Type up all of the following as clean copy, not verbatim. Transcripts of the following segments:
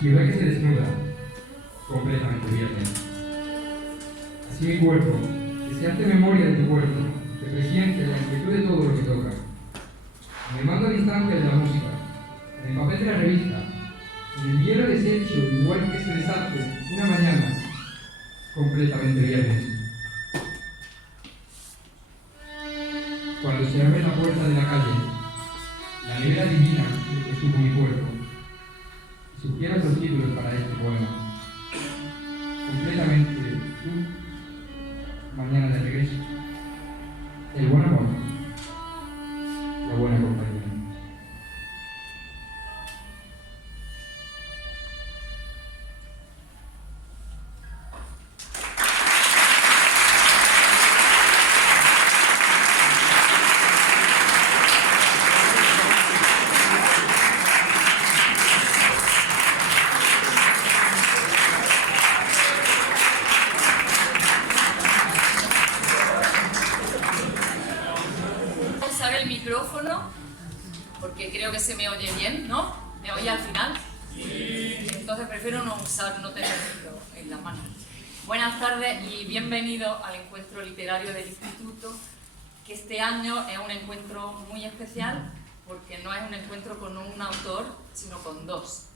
y ve que se desnuda completamente viernes. Así mi cuerpo, que se hace memoria de tu cuerpo, que presiente la inquietud de todo lo que toca. En el mando a distancia de la música, en el papel de la revista, en el hielo deshecho igual que se deshace una mañana completamente viernes. Cuando se abre la puerta de la calle, la nevera divina que supo mi cuerpo, y supieras los títulos para este poema. Completamente tú, mañana de regreso. El buen amor, la buena compañía. Porque creo que se me oye bien, ¿no? ¿Me oye al final? Sí. Entonces prefiero no tenerlo en la mano. Buenas tardes y bienvenidos al encuentro literario del Instituto, que este año es un encuentro muy especial porque no es un encuentro con un autor, sino con dos.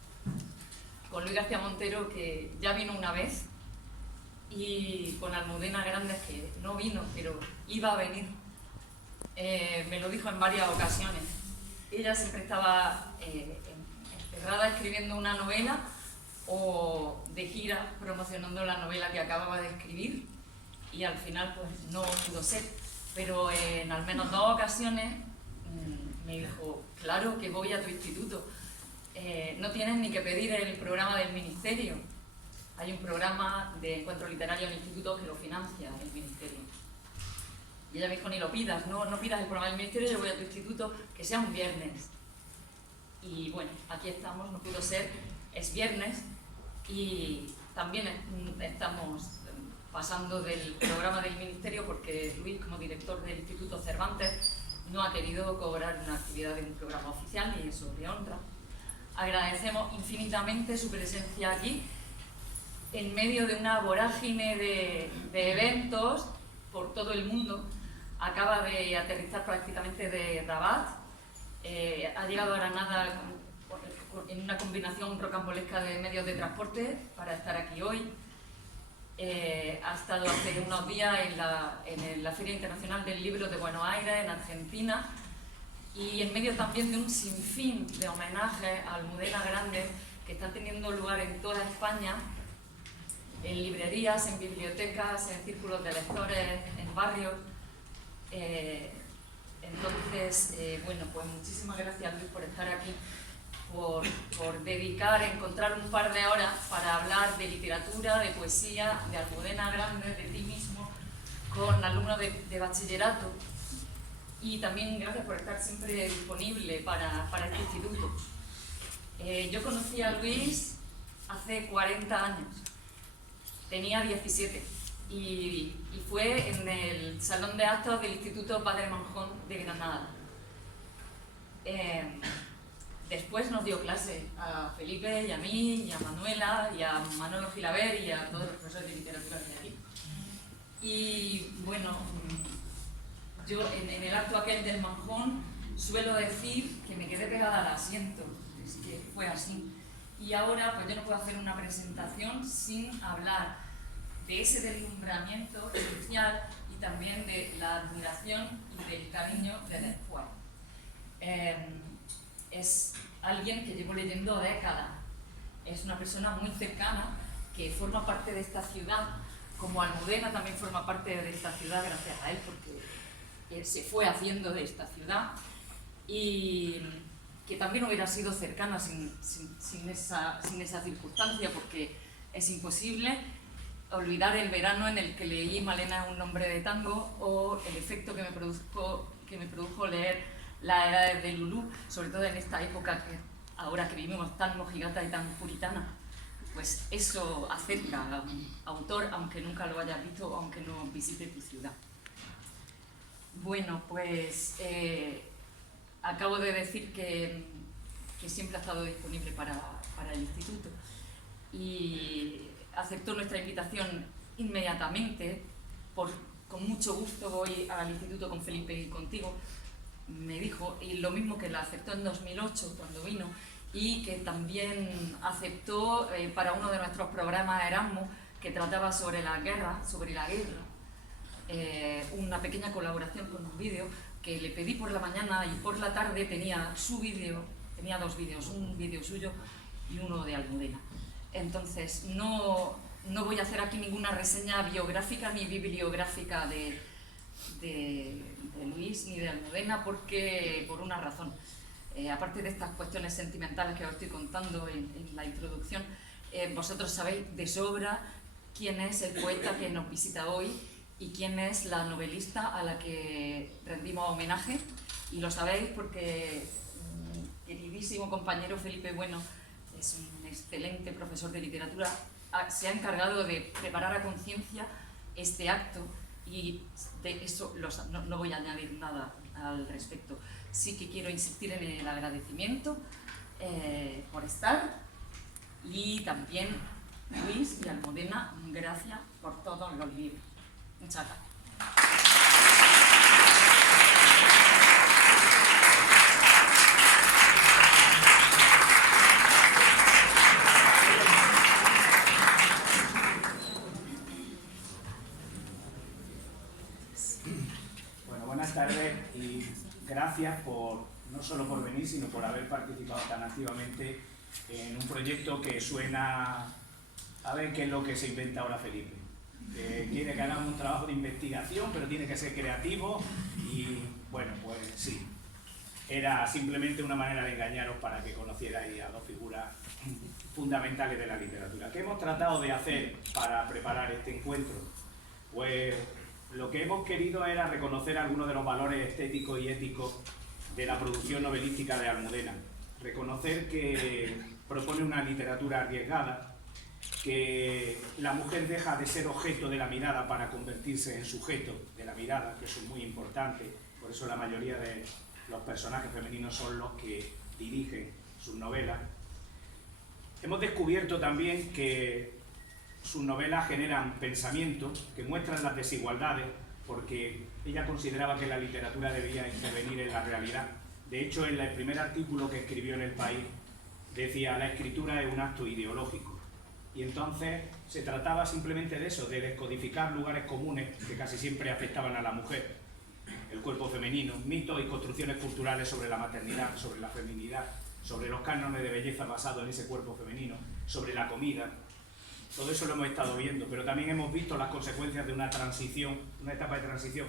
Con Luis García Montero, que ya vino una vez, y con Almudena Grandes, que no vino, pero iba a venir. Me lo dijo en varias ocasiones. Ella siempre estaba encerrada escribiendo una novela o de gira promocionando la novela que acababa de escribir y al final pues no pudo ser, pero en al menos 2 ocasiones me dijo, claro que voy a tu instituto, no tienes ni que pedir el programa del ministerio, hay un programa de encuentro literario en el instituto que lo financia el ministerio. Y ella me dijo, ni lo pidas, no pidas el programa del ministerio, yo voy a tu instituto, que sea un viernes. Y bueno, aquí estamos, no pudo ser, es viernes y también estamos pasando del programa del ministerio porque Luis, como director del Instituto Cervantes, no ha querido cobrar una actividad de un programa oficial y eso le honra. Agradecemos infinitamente su presencia aquí, en medio de una vorágine de eventos por todo el mundo. Acaba de aterrizar prácticamente de Rabat, ha llegado a Granada en una combinación rocambolesca de medios de transporte para estar aquí hoy. Ha estado hace unos días en la Feria Internacional del Libro de Buenos Aires, en Argentina, y en medio también de un sinfín de homenajes a Almudena Grandes que están teniendo lugar en toda España, en librerías, en bibliotecas, en círculos de lectores, en barrios. Entonces, bueno, pues muchísimas gracias, Luis, por estar aquí, por dedicar, encontrar un par de horas para hablar de literatura, de poesía, de Almudena Grandes, de ti mismo, con alumnos de bachillerato. Y también gracias por estar siempre disponible para este instituto. Yo conocí a Luis hace 40 años, tenía 17. Y fue en el salón de actos del Instituto Padre Manjón de Granada. Después nos dio clase a Felipe y a mí, y a Manuela, y a Manolo Gilaber y a todos los profesores de literatura de aquí. Y bueno, yo en el acto aquel del Manjón suelo decir que me quedé pegada al asiento, es que fue así. Y ahora pues yo no puedo hacer una presentación sin hablar de ese deslumbramiento inicial y también de la admiración y del cariño de después. Es alguien que llevo leyendo décadas, es una persona muy cercana que forma parte de esta ciudad, como Almudena también forma parte de esta ciudad gracias a él, porque él se fue haciendo de esta ciudad y que también hubiera sido cercana sin esa circunstancia, porque es imposible olvidar el verano en el que leí Malena un nombre de tango o el efecto que me produjo leer La edad de Lulú, sobre todo en esta época que ahora que vivimos tan mojigata y tan puritana. Pues eso acerca a un autor, aunque nunca lo hayas visto o aunque no visite tu ciudad. Bueno, pues acabo de decir que siempre ha estado disponible para el instituto. y aceptó nuestra invitación inmediatamente. Con mucho gusto voy al instituto con Felipe y contigo, me dijo, y lo mismo que la aceptó en 2008 cuando vino, y que también aceptó para uno de nuestros programas Erasmus, que trataba sobre la guerra, una pequeña colaboración con un vídeo que le pedí por la mañana, y por la tarde tenía su vídeo, tenía dos vídeos, un vídeo suyo y uno de Almudena. Entonces, no voy a hacer aquí ninguna reseña biográfica ni bibliográfica de Luis ni de Almudena, porque por una razón. Aparte de estas cuestiones sentimentales que os estoy contando en la introducción, vosotros sabéis de sobra quién es el poeta que nos visita hoy y quién es la novelista a la que rendimos homenaje, y lo sabéis porque queridísimo compañero Felipe Bueno es un excelente profesor de literatura, se ha encargado de preparar a conciencia este acto, y de eso no voy a añadir nada al respecto. Sí que quiero insistir en el agradecimiento por estar, y también Luis y Almudena, gracias por todos los libros. Muchas gracias. Bueno, buenas tardes y gracias no solo por venir, sino por haber participado tan activamente en un proyecto que suena a ver qué es lo que se inventa ahora Felipe. Quiere que hagamos un trabajo de investigación, pero tiene que ser creativo, y bueno, pues sí, era simplemente una manera de engañaros para que conocierais a dos figuras fundamentales de la literatura. ¿Qué hemos tratado de hacer para preparar este encuentro? Pues lo que hemos querido era reconocer algunos de los valores estéticos y éticos de la producción novelística de Almudena. Reconocer que propone una literatura arriesgada, que la mujer deja de ser objeto de la mirada para convertirse en sujeto de la mirada, que eso es muy importante. Por eso la mayoría de los personajes femeninos son los que dirigen sus novelas. Hemos descubierto también que sus novelas generan pensamiento, que muestran las desigualdades, porque ella consideraba que la literatura debía intervenir en la realidad. De hecho, en el primer artículo que escribió en El País, decía: la escritura es un acto ideológico. Y entonces se trataba simplemente de eso, de descodificar lugares comunes que casi siempre afectaban a la mujer, el cuerpo femenino, mitos y construcciones culturales sobre la maternidad, sobre la feminidad, sobre los cánones de belleza basados en ese cuerpo femenino, sobre la comida. Todo eso lo hemos estado viendo, pero también hemos visto las consecuencias de una transición, una etapa de transición,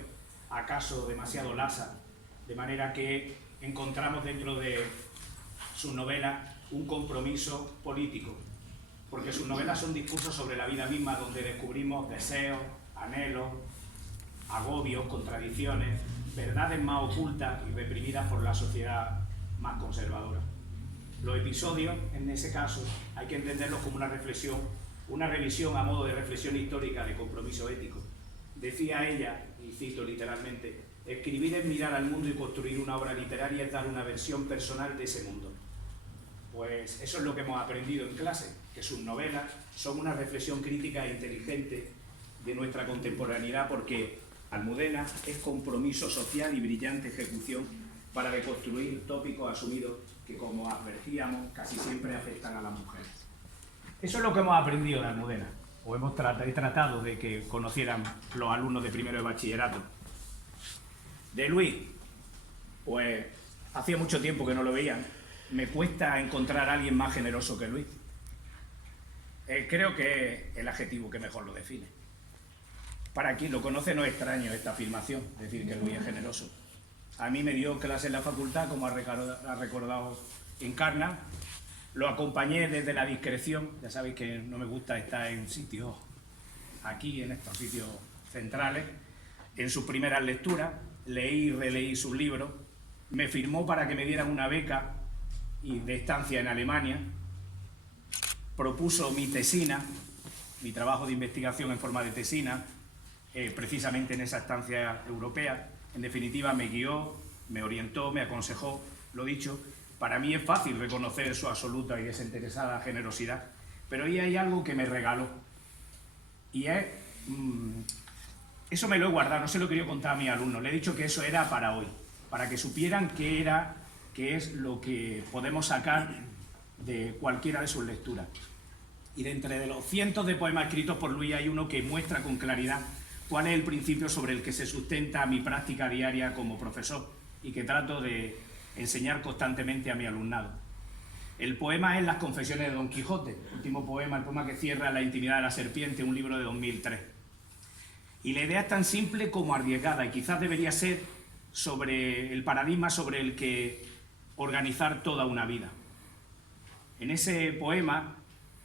acaso demasiado lasa, de manera que encontramos dentro de sus novelas un compromiso político, porque sus novelas son discursos sobre la vida misma, donde descubrimos deseos, anhelos, agobios, contradicciones, verdades más ocultas y reprimidas por la sociedad más conservadora. Los episodios, en ese caso, hay que entenderlos como una reflexión, una revisión a modo de reflexión histórica de compromiso ético. Decía ella, y cito literalmente: escribir es mirar al mundo y construir una obra literaria es dar una versión personal de ese mundo. Pues eso es lo que hemos aprendido en clase, que sus novelas son una reflexión crítica e inteligente de nuestra contemporaneidad, porque Almudena es compromiso social y brillante ejecución para deconstruir tópicos asumidos que, como advertíamos, casi siempre afectan a la mujer. Eso es lo que hemos aprendido de Almudena, o he tratado de que conocieran los alumnos de primero de bachillerato. De Luis, pues hacía mucho tiempo que no lo veían. Me cuesta encontrar a alguien más generoso que Luis. Creo que es el adjetivo que mejor lo define. Para quien lo conoce no es extraño esta afirmación, decir que Luis es generoso. A mí me dio clase en la facultad, como ha recordado Encarna. Lo acompañé desde la discreción. Ya sabéis que no me gusta estar en sitios aquí, en estos sitios centrales. En sus primeras lecturas, leí y releí sus libros. Me firmó para que me dieran una beca de estancia en Alemania. Propuso mi tesina, mi trabajo de investigación en forma de tesina, precisamente en esa estancia europea. En definitiva, me guió, me orientó, me aconsejó. Lo dicho, para mí es fácil reconocer su absoluta y desinteresada generosidad, pero hoy hay algo que me regaló. Y es... eso me lo he guardado, no se lo he querido contar a mis alumnos. Le he dicho que eso era para hoy, para que supieran qué es lo que podemos sacar de cualquiera de sus lecturas. Y de entre los cientos de poemas escritos por Luis hay uno que muestra con claridad cuál es el principio sobre el que se sustenta mi práctica diaria como profesor y que trato de enseñar constantemente a mi alumnado. El poema es Las confesiones de Don Quijote, último poema, el poema que cierra La intimidad de la serpiente, un libro de 2003. Y la idea es tan simple como arriesgada y quizás debería ser sobre el paradigma sobre el que organizar toda una vida. En ese poema,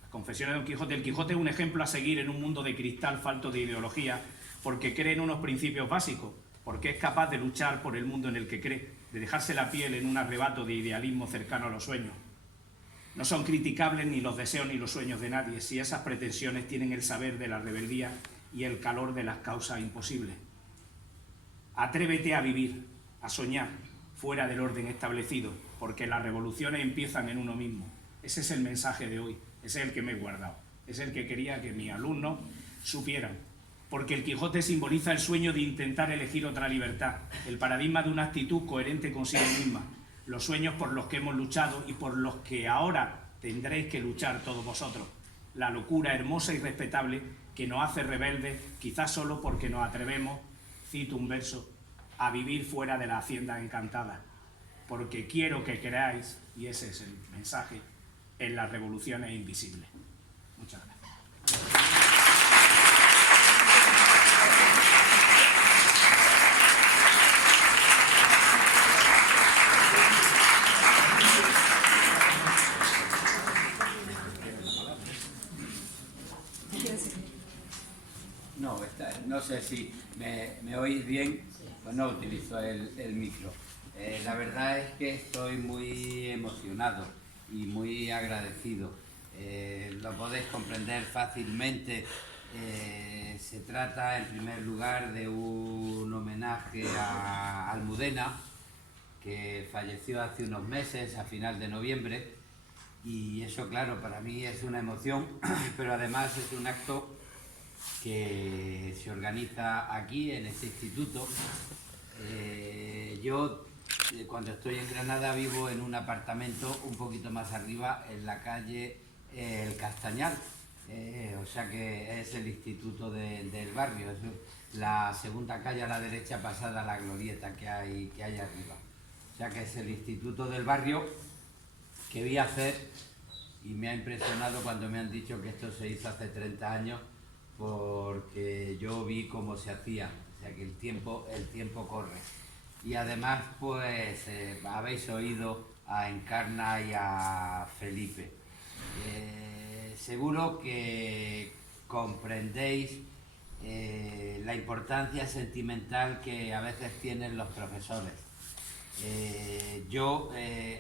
Las confesiones de Don Quijote, el Quijote es un ejemplo a seguir en un mundo de cristal falto de ideología porque cree en unos principios básicos, porque es capaz de luchar por el mundo en el que cree, de dejarse la piel en un arrebato de idealismo cercano a los sueños. No son criticables ni los deseos ni los sueños de nadie si esas pretensiones tienen el saber de la rebeldía y el calor de las causas imposibles. Atrévete a vivir, a soñar, fuera del orden establecido, porque las revoluciones empiezan en uno mismo. Ese es el mensaje de hoy, ese es el que me he guardado, es el que quería que mis alumnos supieran, porque el Quijote simboliza el sueño de intentar elegir otra libertad, el paradigma de una actitud coherente consigo misma, los sueños por los que hemos luchado y por los que ahora tendréis que luchar todos vosotros, la locura hermosa y respetable que nos hace rebeldes, quizás solo porque nos atrevemos, cito un verso, a vivir fuera de la hacienda encantada, porque quiero que creáis, y ese es el mensaje, en las revoluciones invisibles. Muchas gracias. No sé si me oís bien, pues no utilizo el micro. La verdad es que estoy muy emocionado y muy agradecido. Lo podéis comprender fácilmente. Se trata en primer lugar de un homenaje a Almudena, que falleció hace unos meses, a final de noviembre, y eso, claro, para mí es una emoción, pero además es un acto que se organiza aquí en este instituto. Yo cuando estoy en Granada vivo en un apartamento un poquito más arriba en la calle El Castañal, o sea que es el instituto del barrio, es la segunda calle a la derecha pasada a la glorieta que hay arriba, o sea que es el instituto del barrio que vi hacer, y me ha impresionado cuando me han dicho que esto se hizo hace 30 años, porque yo vi cómo se hacía, o sea que el tiempo corre. Y además, pues, habéis oído a Encarna y a Felipe. Seguro que comprendéis la importancia sentimental que a veces tienen los profesores. Yo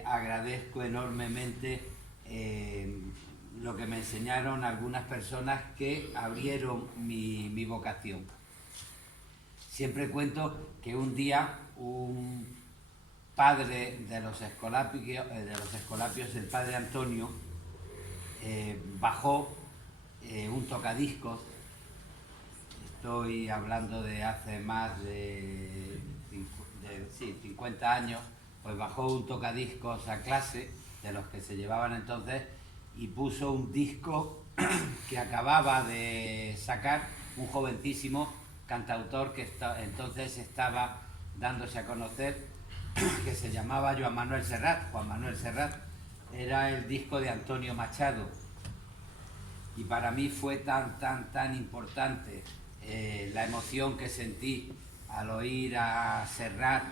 agradezco enormemente lo que me enseñaron algunas personas que abrieron mi vocación. Siempre cuento que un día un padre de los Escolapios, el padre Antonio, bajó un tocadiscos. Estoy hablando de hace más de 50 años, pues bajó un tocadiscos a clase, de los que se llevaban entonces, y puso un disco que acababa de sacar un jovencísimo cantautor que entonces estaba dándose a conocer, que se llamaba Juan Manuel Serrat. Era el disco de Antonio Machado, y para mí fue tan importante la emoción que sentí al oír a Serrat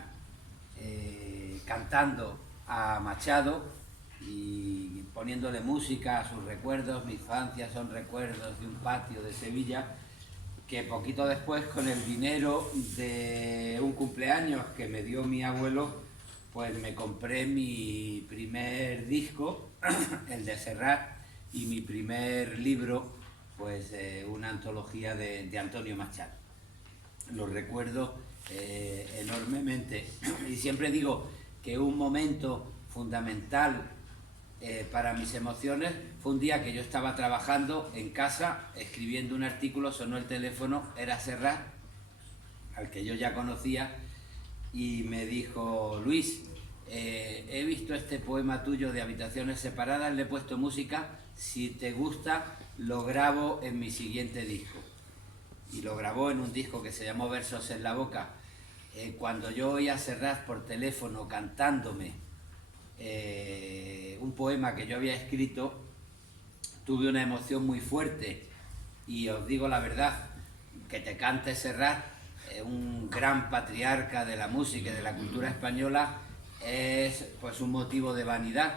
cantando a Machado y poniéndole música a sus recuerdos. Mi infancia son recuerdos de un patio de Sevilla, que poquito después, con el dinero de un cumpleaños que me dio mi abuelo, pues me compré mi primer disco, el de Serrat, y mi primer libro, pues una antología de Antonio Machado. Lo recuerdo enormemente, y siempre digo que un momento fundamental para mis emociones fue un día que yo estaba trabajando en casa, escribiendo un artículo, sonó el teléfono, era Serrat, al que yo ya conocía, y me dijo: Luis, he visto este poema tuyo de Habitaciones separadas, le he puesto música, si te gusta lo grabo en mi siguiente disco. Y lo grabó en un disco que se llamó Versos en la boca. Cuando yo oí a Serrat por teléfono cantándome un poema que yo había escrito, tuve una emoción muy fuerte, y os digo la verdad, que te cante Serrat, un gran patriarca de la música y de la cultura española, es pues un motivo de vanidad,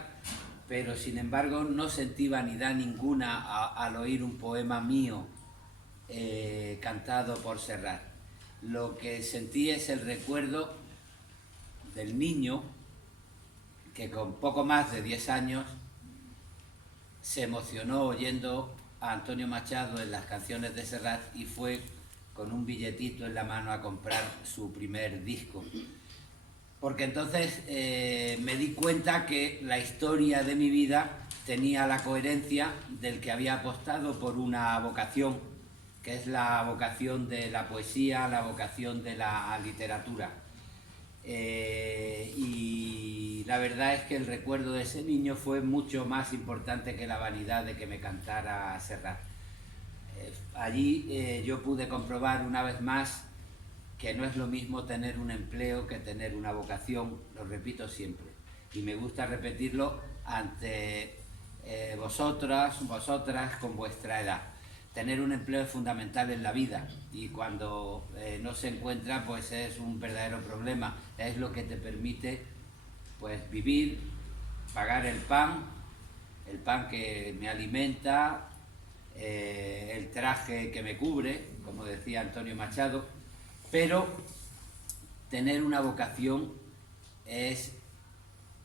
pero sin embargo no sentí vanidad ninguna al oír un poema mío cantado por Serrat. Lo que sentí es el recuerdo del niño que con poco más de 10 años se emocionó oyendo a Antonio Machado en las canciones de Serrat y fue con un billetito en la mano a comprar su primer disco. Porque entonces me di cuenta que la historia de mi vida tenía la coherencia del que había apostado por una vocación, que es la vocación de la poesía, la vocación de la literatura. Y la verdad es que el recuerdo de ese niño fue mucho más importante que la vanidad de que me cantara Serrat. Allí yo pude comprobar una vez más que no es lo mismo tener un empleo que tener una vocación, lo repito siempre, y me gusta repetirlo ante vosotras con vuestra edad. Tener un empleo es fundamental en la vida, y cuando no se encuentra, pues es un verdadero problema. Es lo que te permite pues vivir, pagar el pan que me alimenta, el traje que me cubre, como decía Antonio Machado. Pero tener una vocación es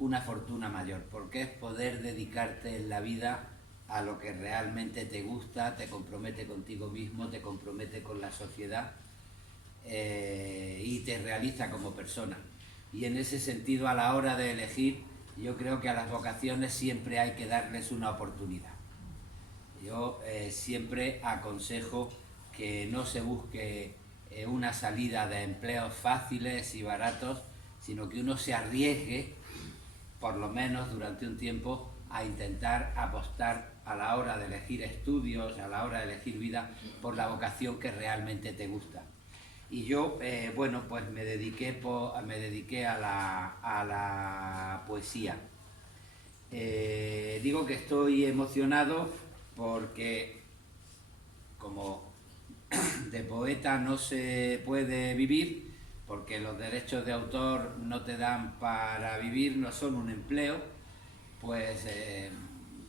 una fortuna mayor, porque es poder dedicarte en la vida a lo que realmente te gusta, te compromete contigo mismo, te compromete con la sociedad y te realiza como persona. Y en ese sentido, a la hora de elegir, yo creo que a las vocaciones siempre hay que darles una oportunidad. Yo siempre aconsejo que no se busque una salida de empleos fáciles y baratos, sino que uno se arriesgue, por lo menos durante un tiempo, a intentar apostar a la hora de elegir estudios, a la hora de elegir vida, por la vocación que realmente te gusta. Y yo, bueno, pues me dediqué a la poesía. Digo que estoy emocionado porque, como de poeta no se puede vivir, porque los derechos de autor no te dan para vivir, no son un empleo, pues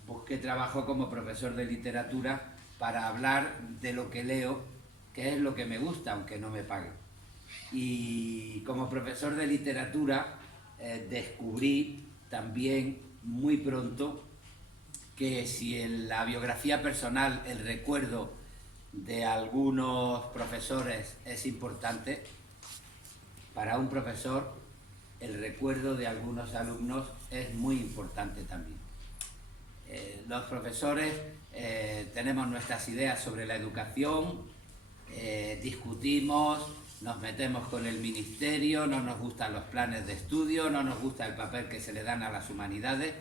busqué trabajo como profesor de literatura para hablar de lo que leo, que es lo que me gusta, aunque no me paguen. Y como profesor de literatura descubrí también muy pronto que si en la biografía personal el recuerdo de algunos profesores es importante, para un profesor el recuerdo de algunos alumnos es muy importante también. Los profesores tenemos nuestras ideas sobre la educación, discutimos, nos metemos con el ministerio, no nos gustan los planes de estudio, no nos gusta el papel que se le dan a las humanidades,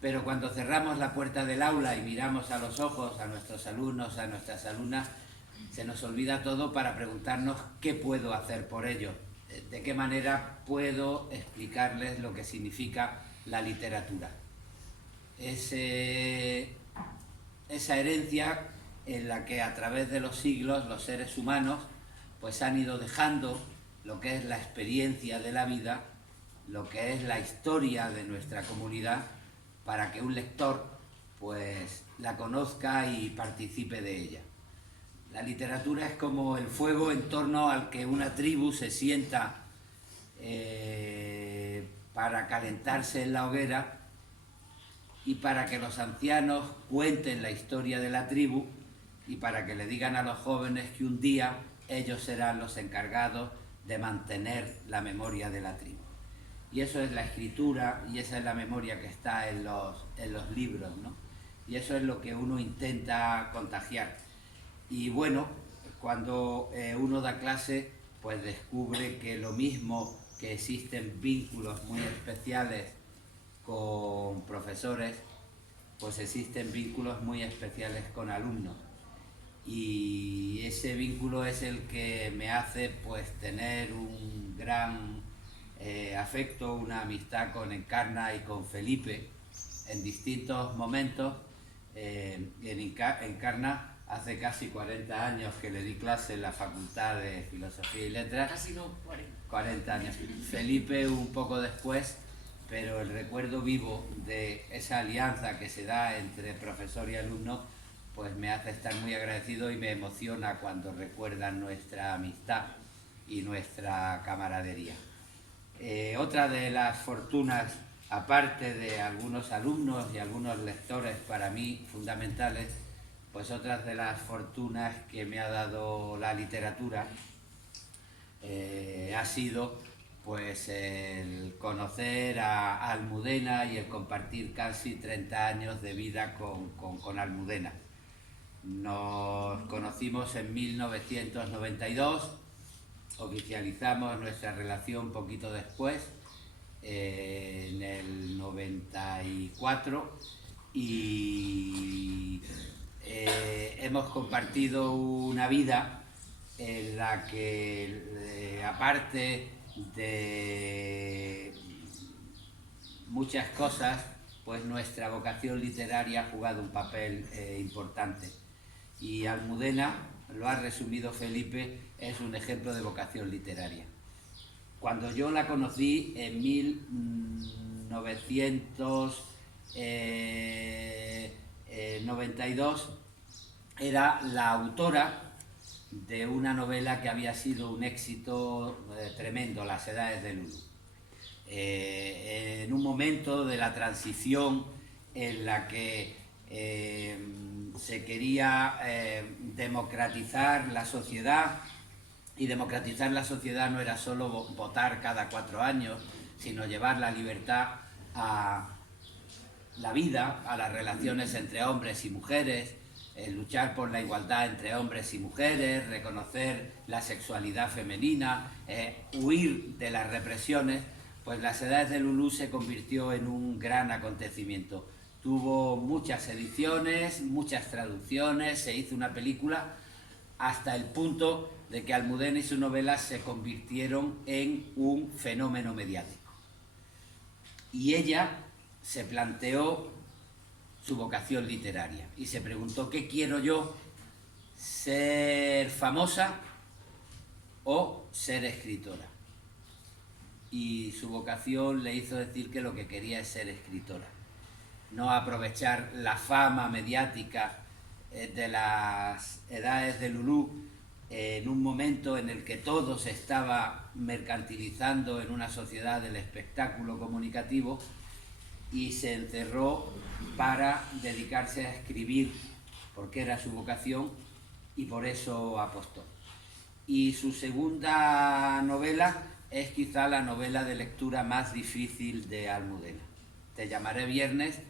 pero cuando cerramos la puerta del aula y miramos a los ojos a nuestros alumnos, a nuestras alumnas, se nos olvida todo para preguntarnos qué puedo hacer por ellos, de qué manera puedo explicarles lo que significa la literatura. Esa herencia en la que a través de los siglos los seres humanos pues han ido dejando lo que es la experiencia de la vida, lo que es la historia de nuestra comunidad, para que un lector pues la conozca y participe de ella. La literatura es como el fuego en torno al que una tribu se sienta para calentarse en la hoguera y para que los ancianos cuenten la historia de la tribu y para que le digan a los jóvenes que un día ellos serán los encargados de mantener la memoria de la tribu. Y eso es la escritura y esa es la memoria que está en los libros, ¿no? Y eso es lo que uno intenta contagiar. Y bueno, cuando uno da clase, pues descubre que lo mismo que existen vínculos muy especiales con profesores, pues existen vínculos muy especiales con alumnos. Y ese vínculo es el que me hace pues tener un gran afecto, una amistad con Encarna y con Felipe en distintos momentos. Encarna hace casi 40 años que le di clase en la Facultad de Filosofía y Letras. Casi no, 40. 40 años. Felipe un poco después, pero el recuerdo vivo de esa alianza que se da entre profesor y alumno pues me hace estar muy agradecido y me emociona cuando recuerdan nuestra amistad y nuestra camaradería. Otra de las fortunas, aparte de algunos alumnos y algunos lectores para mí fundamentales, pues otras de las fortunas que me ha dado la literatura ha sido pues el conocer a Almudena y el compartir casi 30 años de vida con Almudena. Nos conocimos en 1992, oficializamos nuestra relación un poquito después, en el 94, y hemos compartido una vida en la que, aparte de muchas cosas, pues nuestra vocación literaria ha jugado un papel importante. Y Almudena, lo ha resumido Felipe, es un ejemplo de vocación literaria. Cuando yo la conocí en 1992, era la autora de una novela que había sido un éxito tremendo, Las edades de Lulú. En un momento de la transición en la que se quería democratizar la sociedad, y democratizar la sociedad no era solo votar cada 4 años, sino llevar la libertad a la vida, a las relaciones entre hombres y mujeres, luchar por la igualdad entre hombres y mujeres, reconocer la sexualidad femenina, huir de las represiones. Pues Las edades de Lulú se convirtió en un gran acontecimiento. Tuvo muchas ediciones, muchas traducciones, se hizo una película, hasta el punto de que Almudena y sus novelas se convirtieron en un fenómeno mediático. Y ella se planteó su vocación literaria y se preguntó: ¿qué quiero yo? ¿Ser famosa o ser escritora? Y su vocación le hizo decir que lo que quería es ser escritora, no aprovechar la fama mediática de Las edades de Lulú en un momento en el que todo se estaba mercantilizando en una sociedad del espectáculo comunicativo, y se encerró para dedicarse a escribir, porque era su vocación y por eso apostó. Y su segunda novela es quizá la novela de lectura más difícil de Almudena. Te llamaré viernes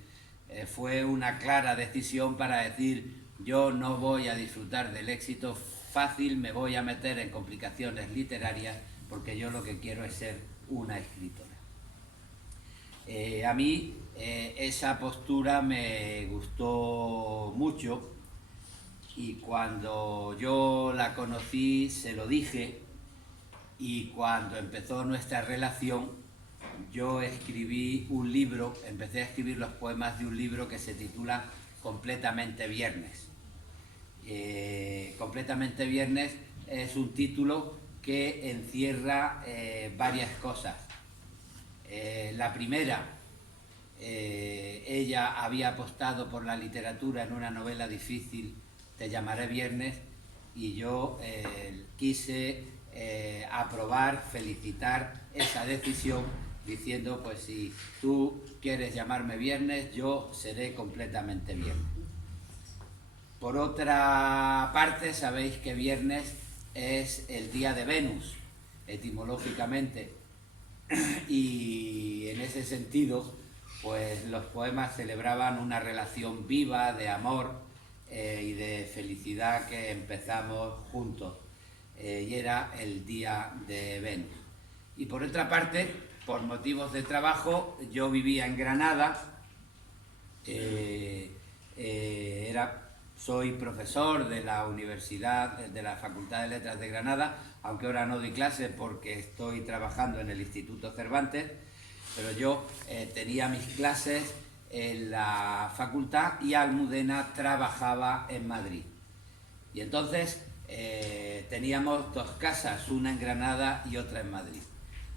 fue una clara decisión para decir: yo no voy a disfrutar del éxito fácil, me voy a meter en complicaciones literarias, porque yo lo que quiero es ser una escritora. A mí esa postura me gustó mucho, y cuando yo la conocí se lo dije, y cuando empezó nuestra relación yo escribí un libro, empecé a escribir los poemas de un libro que se titula Completamente Viernes. Completamente Viernes es un título que encierra varias cosas. La primera, ella había apostado por la literatura en una novela difícil, Te llamaré viernes, y yo quise aprobar, felicitar esa decisión, diciendo: pues si tú quieres llamarme viernes, yo seré completamente viernes. Por otra parte, sabéis que viernes es el día de Venus, etimológicamente, y en ese sentido, pues los poemas celebraban una relación viva de amor y de felicidad que empezamos juntos, y era el día de Ben. Y por otra parte, por motivos de trabajo, yo vivía en Granada, soy profesor de la Universidad, de la Facultad de Letras de Granada, aunque ahora no doy clases porque estoy trabajando en el Instituto Cervantes, pero yo tenía mis clases en la facultad y Almudena trabajaba en Madrid. Y entonces teníamos dos casas, una en Granada y otra en Madrid.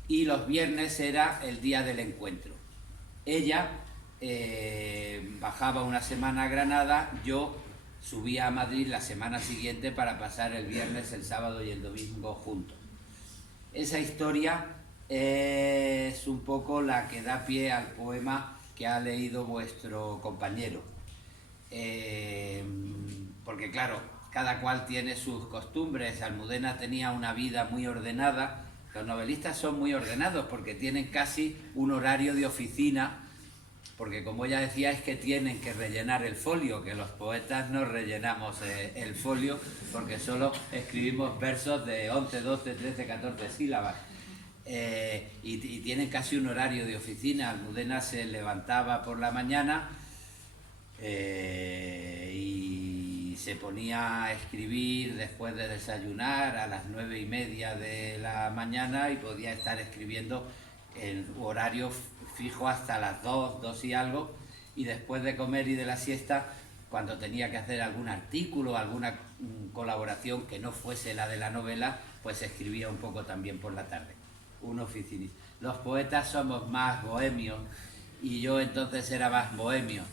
Y los viernes era el día del encuentro. Ella bajaba una semana a Granada, yo subía a Madrid la semana siguiente para pasar el viernes, el sábado y el domingo juntos. Esa historia es un poco la que da pie al poema que ha leído vuestro compañero. Porque claro, cada cual tiene sus costumbres. Almudena tenía una vida muy ordenada. Los novelistas son muy ordenados porque tienen casi un horario de oficina, porque como ella decía, es que tienen que rellenar el folio, que los poetas no rellenamos el folio porque solo escribimos versos de 11, 12, 13, 14 sílabas. Y tienen casi un horario de oficina. Almudena se levantaba por la mañana y se ponía a escribir después de desayunar a las 9:30 de la mañana y podía estar escribiendo en horario fijo hasta las 2 y algo, y después de comer y de la siesta, cuando tenía que hacer algún artículo, alguna colaboración que no fuese la de la novela, pues escribía un poco también por la tarde. Un oficinista. Los poetas somos más bohemios y yo entonces era más bohemio.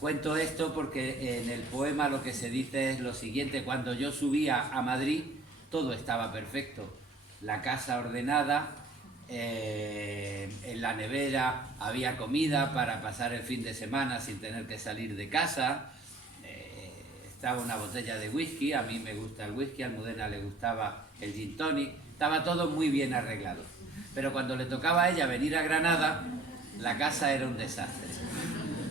Cuento esto porque en el poema lo que se dice es lo siguiente: cuando yo subía a Madrid todo estaba perfecto, la casa ordenada, en la nevera había comida para pasar el fin de semana sin tener que salir de casa, estaba una botella de whisky, a mí me gusta el whisky, a Almudena le gustaba el gin tonic, estaba todo muy bien arreglado. Pero cuando le tocaba a ella venir a Granada, la casa era un desastre.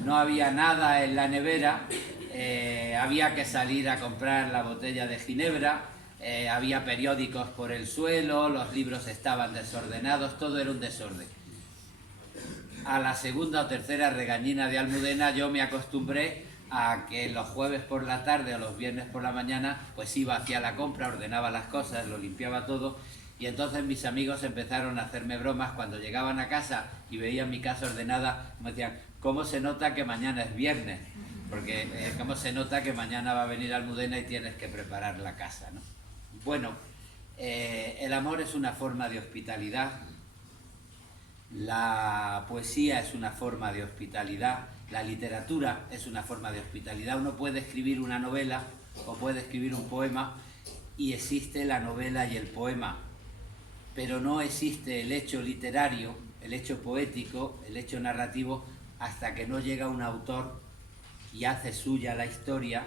No había nada en la nevera, había que salir a comprar la botella de ginebra, había periódicos por el suelo, los libros estaban desordenados, todo era un desorden. A la segunda o tercera regañina de Almudena yo me acostumbré a que los jueves por la tarde o los viernes por la mañana pues iba hacia la compra, ordenaba las cosas, lo limpiaba todo. Y entonces mis amigos empezaron a hacerme bromas cuando llegaban a casa y veían mi casa ordenada. Me decían, ¿cómo se nota que mañana es viernes? Porque ¿cómo se nota que mañana va a venir Almudena y tienes que preparar la casa, ¿no? Bueno, el amor es una forma de hospitalidad, la poesía es una forma de hospitalidad, la literatura es una forma de hospitalidad. Uno puede escribir una novela o puede escribir un poema y existe la novela y el poema, pero no existe el hecho literario, el hecho poético, el hecho narrativo, hasta que no llega un autor y hace suya la historia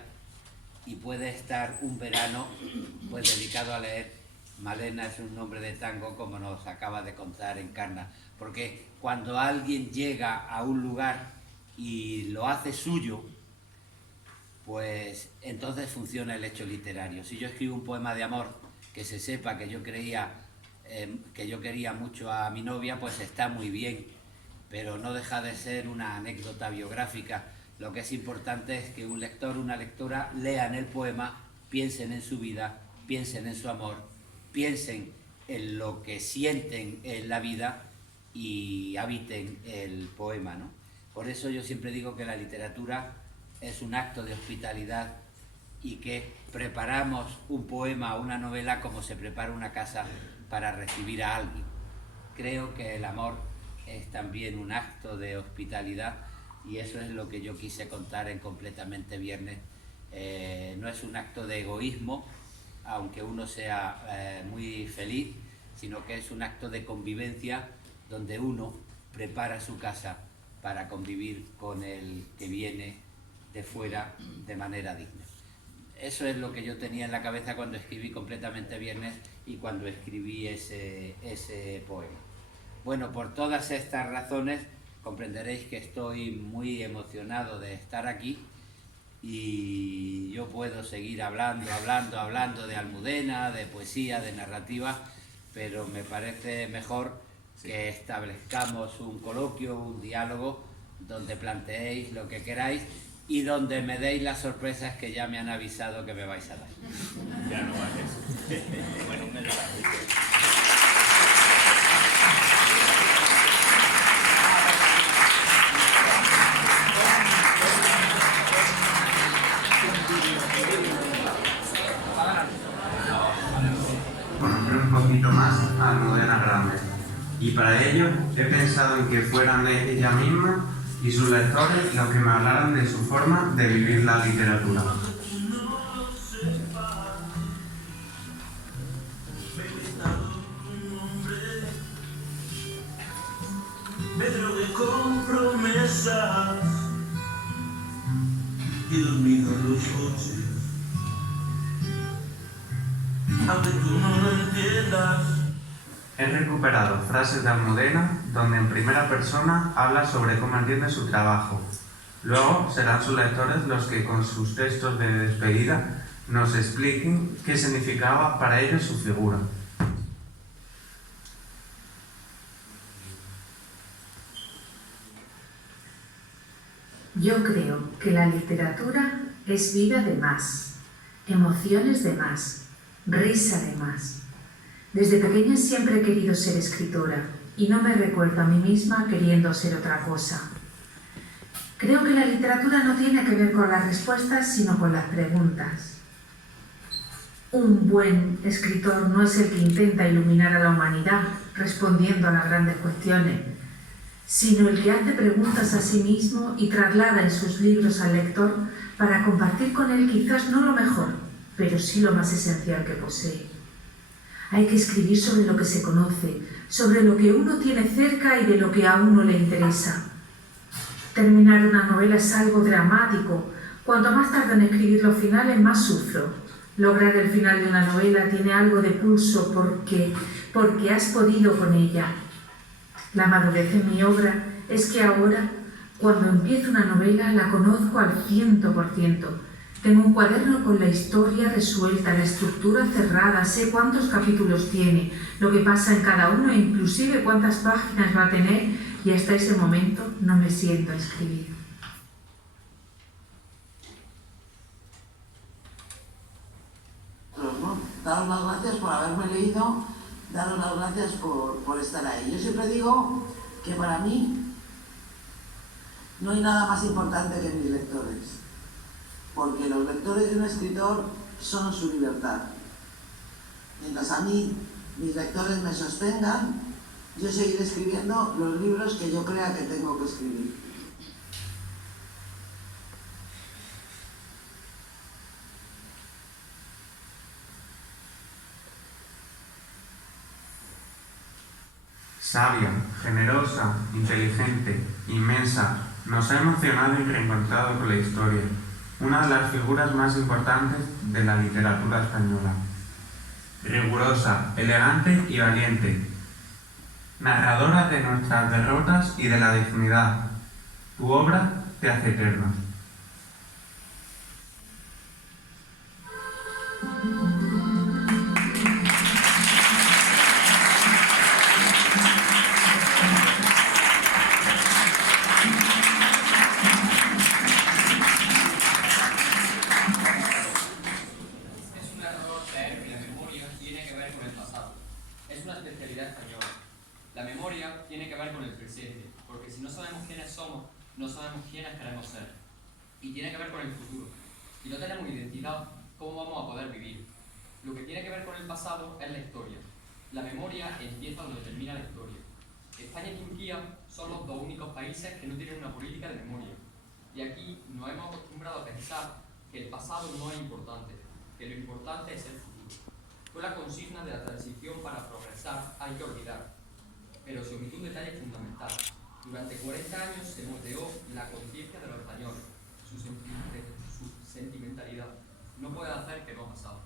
y puede estar un verano pues dedicado a leer. Malena es un nombre de tango, como nos acaba de contar Encarna, porque cuando alguien llega a un lugar y lo hace suyo, pues entonces funciona el hecho literario. Si yo escribo un poema de amor, que se sepa que yo quería mucho a mi novia, pues está muy bien, pero no deja de ser una anécdota biográfica. Lo que es importante es que un lector, una lectora, lean el poema, piensen en su vida, piensen en su amor, piensen en lo que sienten en la vida y habiten el poema, ¿no? Por eso yo siempre digo que la literatura es un acto de hospitalidad y que preparamos un poema o una novela como se prepara una casa para recibir a alguien. Creo que el amor es también un acto de hospitalidad y eso es lo que yo quise contar en Completamente Viernes. No es un acto de egoísmo, aunque uno sea muy feliz, sino que es un acto de convivencia donde uno prepara su casa para convivir con el que viene de fuera de manera digna. Eso es lo que yo tenía en la cabeza cuando escribí Completamente Viernes y cuando escribí ese poema. Bueno, por todas estas razones comprenderéis que estoy muy emocionado de estar aquí y yo puedo seguir hablando de Almudena, de poesía, de narrativa, pero me parece mejor que establezcamos un coloquio, un diálogo, donde planteéis lo que queráis y donde me deis las sorpresas que ya me han avisado que me vais a dar. Ya no vales. Bueno, me lo das. Conocer un poquito más a Almudena Grandes, y para ello he pensado en que fueran ella misma y sus lectores los que me hablaran de su forma de vivir la literatura. Metro de compromesas y dormido en los coches. Aunque tú no lo entiendas. He recuperado frases de Almudena donde en primera persona habla sobre cómo entiende su trabajo. Luego serán sus lectores los que con sus textos de despedida nos expliquen qué significaba para ellos su figura. Yo creo que la literatura es vida de más, emociones de más, risa de más. Desde pequeña siempre he querido ser escritora y no me recuerdo a mí misma queriendo ser otra cosa. Creo que la literatura no tiene que ver con las respuestas, sino con las preguntas. Un buen escritor no es el que intenta iluminar a la humanidad respondiendo a las grandes cuestiones, sino el que hace preguntas a sí mismo y traslada en sus libros al lector para compartir con él quizás no lo mejor, pero sí lo más esencial que posee. Hay que escribir sobre lo que se conoce, sobre lo que uno tiene cerca y de lo que a uno le interesa. Terminar una novela es algo dramático. Cuanto más tardo en escribir los finales, más sufro. Lograr el final de una novela tiene algo de pulso porque has podido con ella. La madurez en mi obra es que ahora, cuando empiezo una novela, la conozco al 100%. Tengo un cuaderno con la historia resuelta, la estructura cerrada, sé cuántos capítulos tiene, lo que pasa en cada uno e inclusive cuántas páginas va a tener, y hasta ese momento no me siento a escribir. Daros las gracias por haberme leído, daros las gracias por estar ahí. Yo siempre digo que para mí no hay nada más importante que mis lectores, porque los lectores de un escritor son su libertad. Mientras a mí mis lectores me sostengan, yo seguiré escribiendo los libros que yo crea que tengo que escribir. Sabia, generosa, inteligente, inmensa, nos ha emocionado y reencontrado con la historia, una de las figuras más importantes de la literatura española. Rigurosa, elegante y valiente, narradora de nuestras derrotas y de la dignidad. Tu obra te hace eterna. La memoria tiene que ver con el presente, porque si no sabemos quiénes somos, no sabemos quiénes queremos ser. Y tiene que ver con el futuro. Si no tenemos identidad, ¿cómo vamos a poder vivir? Lo que tiene que ver con el pasado es la historia. La memoria empieza donde termina la historia. España y Turquía son los dos únicos países que no tienen una política de memoria. Y aquí nos hemos acostumbrado a pensar que el pasado no es importante, que lo importante es el futuro. Fue la consigna de la transición: para progresar hay que olvidar. Pero se omitió un detalle fundamental. Durante 40 años se moldeó la conciencia de los españoles, su sentimentalidad. No puede hacer que no ha pasado.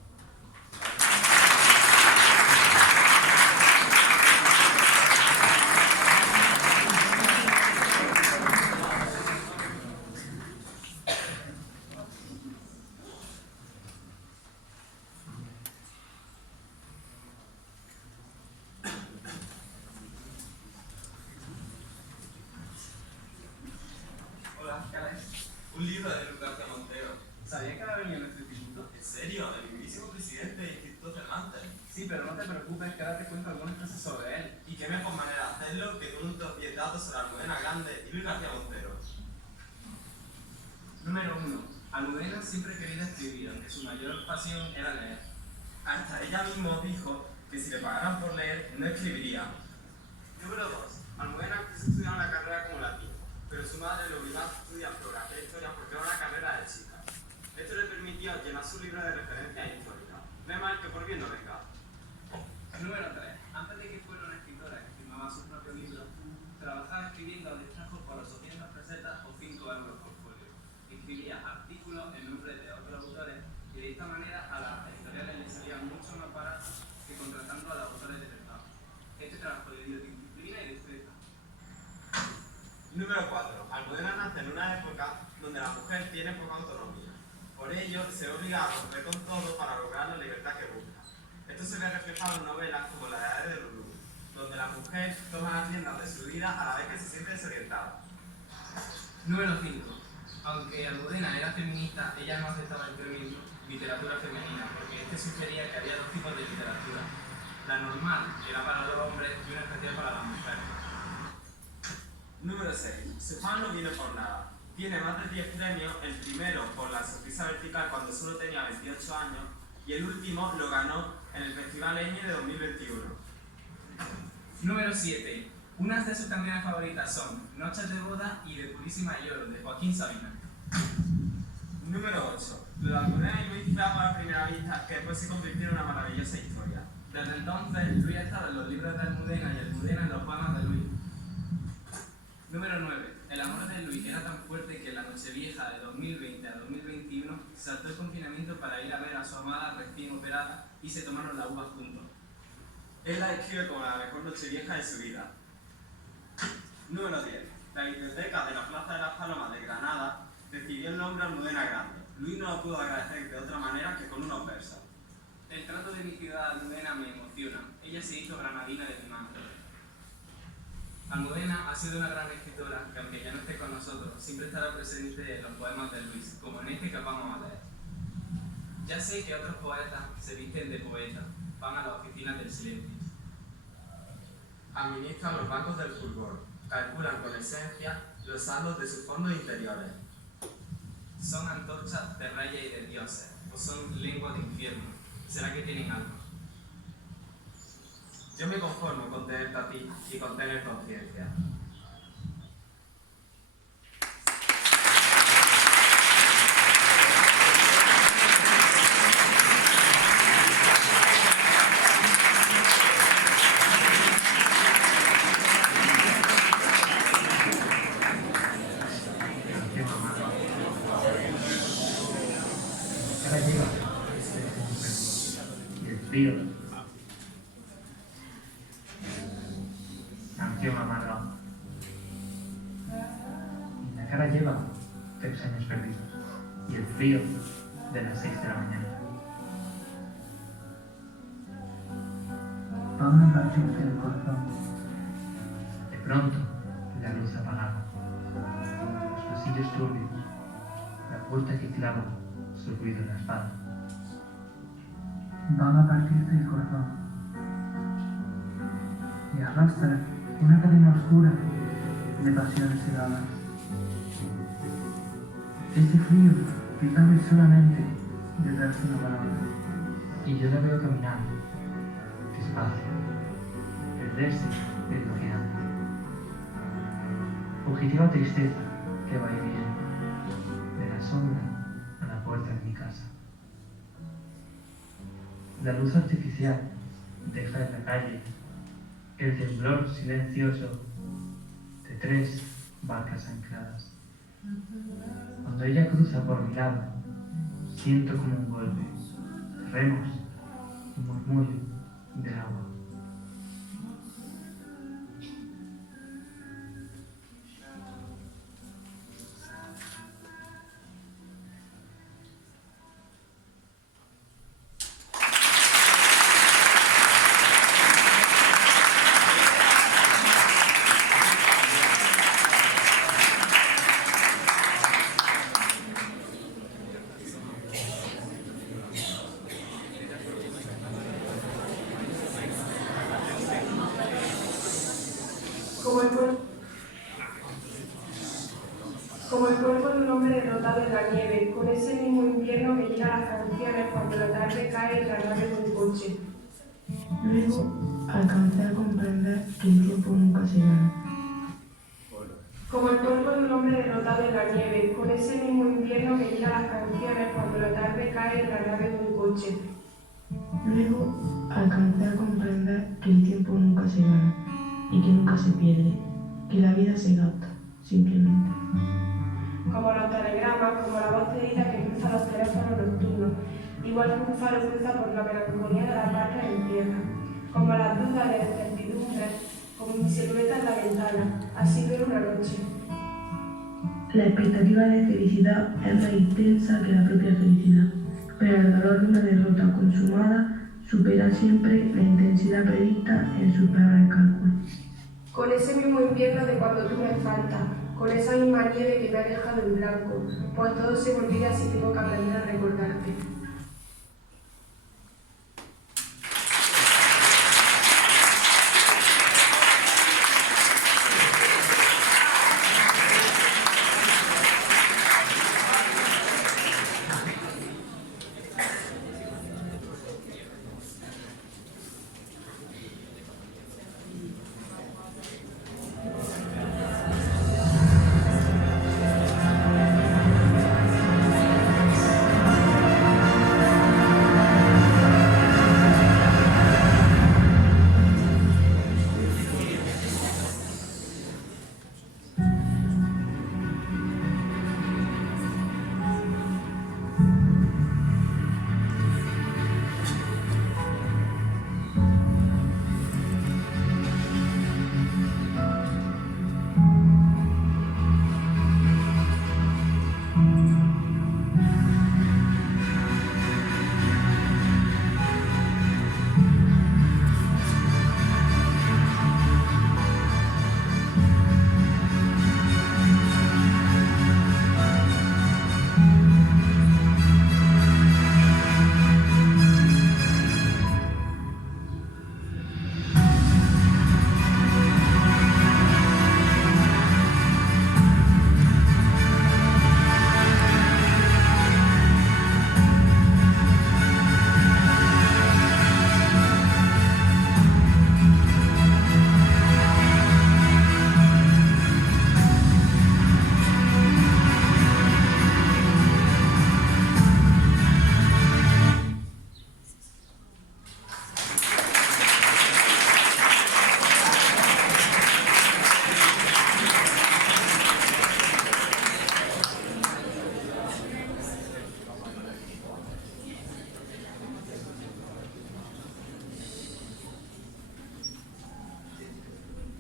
Un libro de Luis García Montero. ¿Sabías que va a venir a nuestro instituto? ¿En serio? El mismísimo presidente del Instituto Cervantes. Sí, pero no te preocupes, que ahora te cuento algunas cosas sobre él. Y qué mejor manera de hacerlo que con un top 10 datos sobre Almudena Grande y Luis García Montero. Número 1. Almudena siempre quería escribir, aunque su mayor pasión era leer. Hasta ella misma dijo que si le pagaran por leer, no escribiría. Número 2. Almudena quiso estudiar una carrera como latín, pero su madre le obligó a estudiar geografía e historia porque era una carrera de chicas. Esto le permitió llenar su libro de referencias históricas. No es mal que por bien no venga. Número 3. Antes de que fuera una escritora que firmaba sus propios libros, trabajaba escribiendo a destajo por 800 pesetas o 5 euros por folio. Escribía artículos en nombre de otros autores y de esta manera a las editoriales les salía mucho más barato que contratando a los autores de verdad. Este trabajo le dio disciplina y destreza. Número 4. Almudena nace en una época donde la mujer tiene poca autonomía. Por ello, se obliga a romper con todo para lograr la libertad que busca. Esto se ve reflejado en novelas como La Edad de Lulú, donde la mujer toma las riendas de su vida a la vez que se siente desorientada. Número 5. Aunque Almudena era feminista, ella no aceptaba el término literatura femenina, porque este sugería que había dos tipos de literatura. La normal era para los hombres y una especial para las mujeres. Número 6. Su fan no viene por nada. Tiene más de 10 premios, el primero por La Sonrisa Vertical cuando solo tenía 28 años y el último lo ganó en el Festival Ñ de 2021. Número 7. Unas de sus canciones favoritas son Noches de boda y De purísima y oro, de Joaquín Sabina. Número 8. Lo de Almudena y Luis fue amor a primera vista, que después se convirtió en una maravillosa historia. Desde entonces, Luis ha estado en los libros de Almudena y Almudena en los poemas de Luis. Número 9. El amor de Luis era tan fuerte que en la Nochevieja de 2020 a 2021 saltó el confinamiento para ir a ver a su amada recién operada y se tomaron la uva juntos. Él la describe como la mejor Nochevieja de su vida. Número 10. La biblioteca de la Plaza de las Palomas de Granada decidió el nombre Almudena Grande. Luis no lo pudo agradecer de otra manera que con unos versos. El trato de mi ciudad Almudena me emociona. Ella se hizo granadina de mi mano. Almudena ha sido una gran escritora que, aunque ya no esté con nosotros, siempre estará presente en los poemas de Luis, como en este que vamos a leer. Ya sé que otros poetas se visten de poeta, van a las oficinas del silencio. Administran los bancos del fulgor, calculan con esencia los saldos de sus fondos interiores. Son antorchas de reyes y de dioses, o son lenguas de infierno. ¿Será que tienen alma? Yo me conformo con tenerte a ti y con tener conciencia. Ahora llega y el frío. Canción amarga. Y la cara lleva 3 años perdidos y el frío de las 6 de la mañana. Van a partirse el corazón. De pronto, la luz apagada. Los pasillos turbios. La puerta que clava su ruido en la espalda. Van a partirse el corazón. Y arrastra una cadena oscura de pasiones heladas. Ese frío que cabe solamente detrás de una palabra. Y yo la veo caminar, despacio, perderse en lo que anda. Fugitiva tristeza que va y viene, de la sombra a la puerta de mi casa. La luz artificial deja en la calle el temblor silencioso de 3 barcas ancladas. Cuando ella cruza por mi lado, siento como un golpe, remos y murmullo del agua. Como el cuerpo de un hombre derrotado en la nieve, con ese mismo invierno que llega a las canciones cuando la tarde cae en la nave de un coche. Luego, alcancé a comprender que el tiempo nunca se gana. Como el cuerpo de un hombre derrotado en la nieve, con ese mismo invierno que llega a las canciones cuando la tarde cae en la nave de un coche. Luego, alcancé a comprender que el tiempo nunca se gana y que nunca se pierde, que la vida se gasta, simplemente. Como los telegramas, como la voz querida que cruza los teléfonos nocturnos, igual que un faro cruza por la melancolía de las barcas en tierra, como las dudas de la incertidumbre, como mi silueta en la ventana, así veo una noche. La expectativa de felicidad es más intensa que la propia felicidad, pero el dolor de una derrota consumada supera siempre la intensidad prevista en sus peores cálculos. Con ese mismo invierno de cuando tú me faltas, con esa misma nieve que me ha dejado en blanco, pues todo se me olvida si tengo que aprender a recordarte.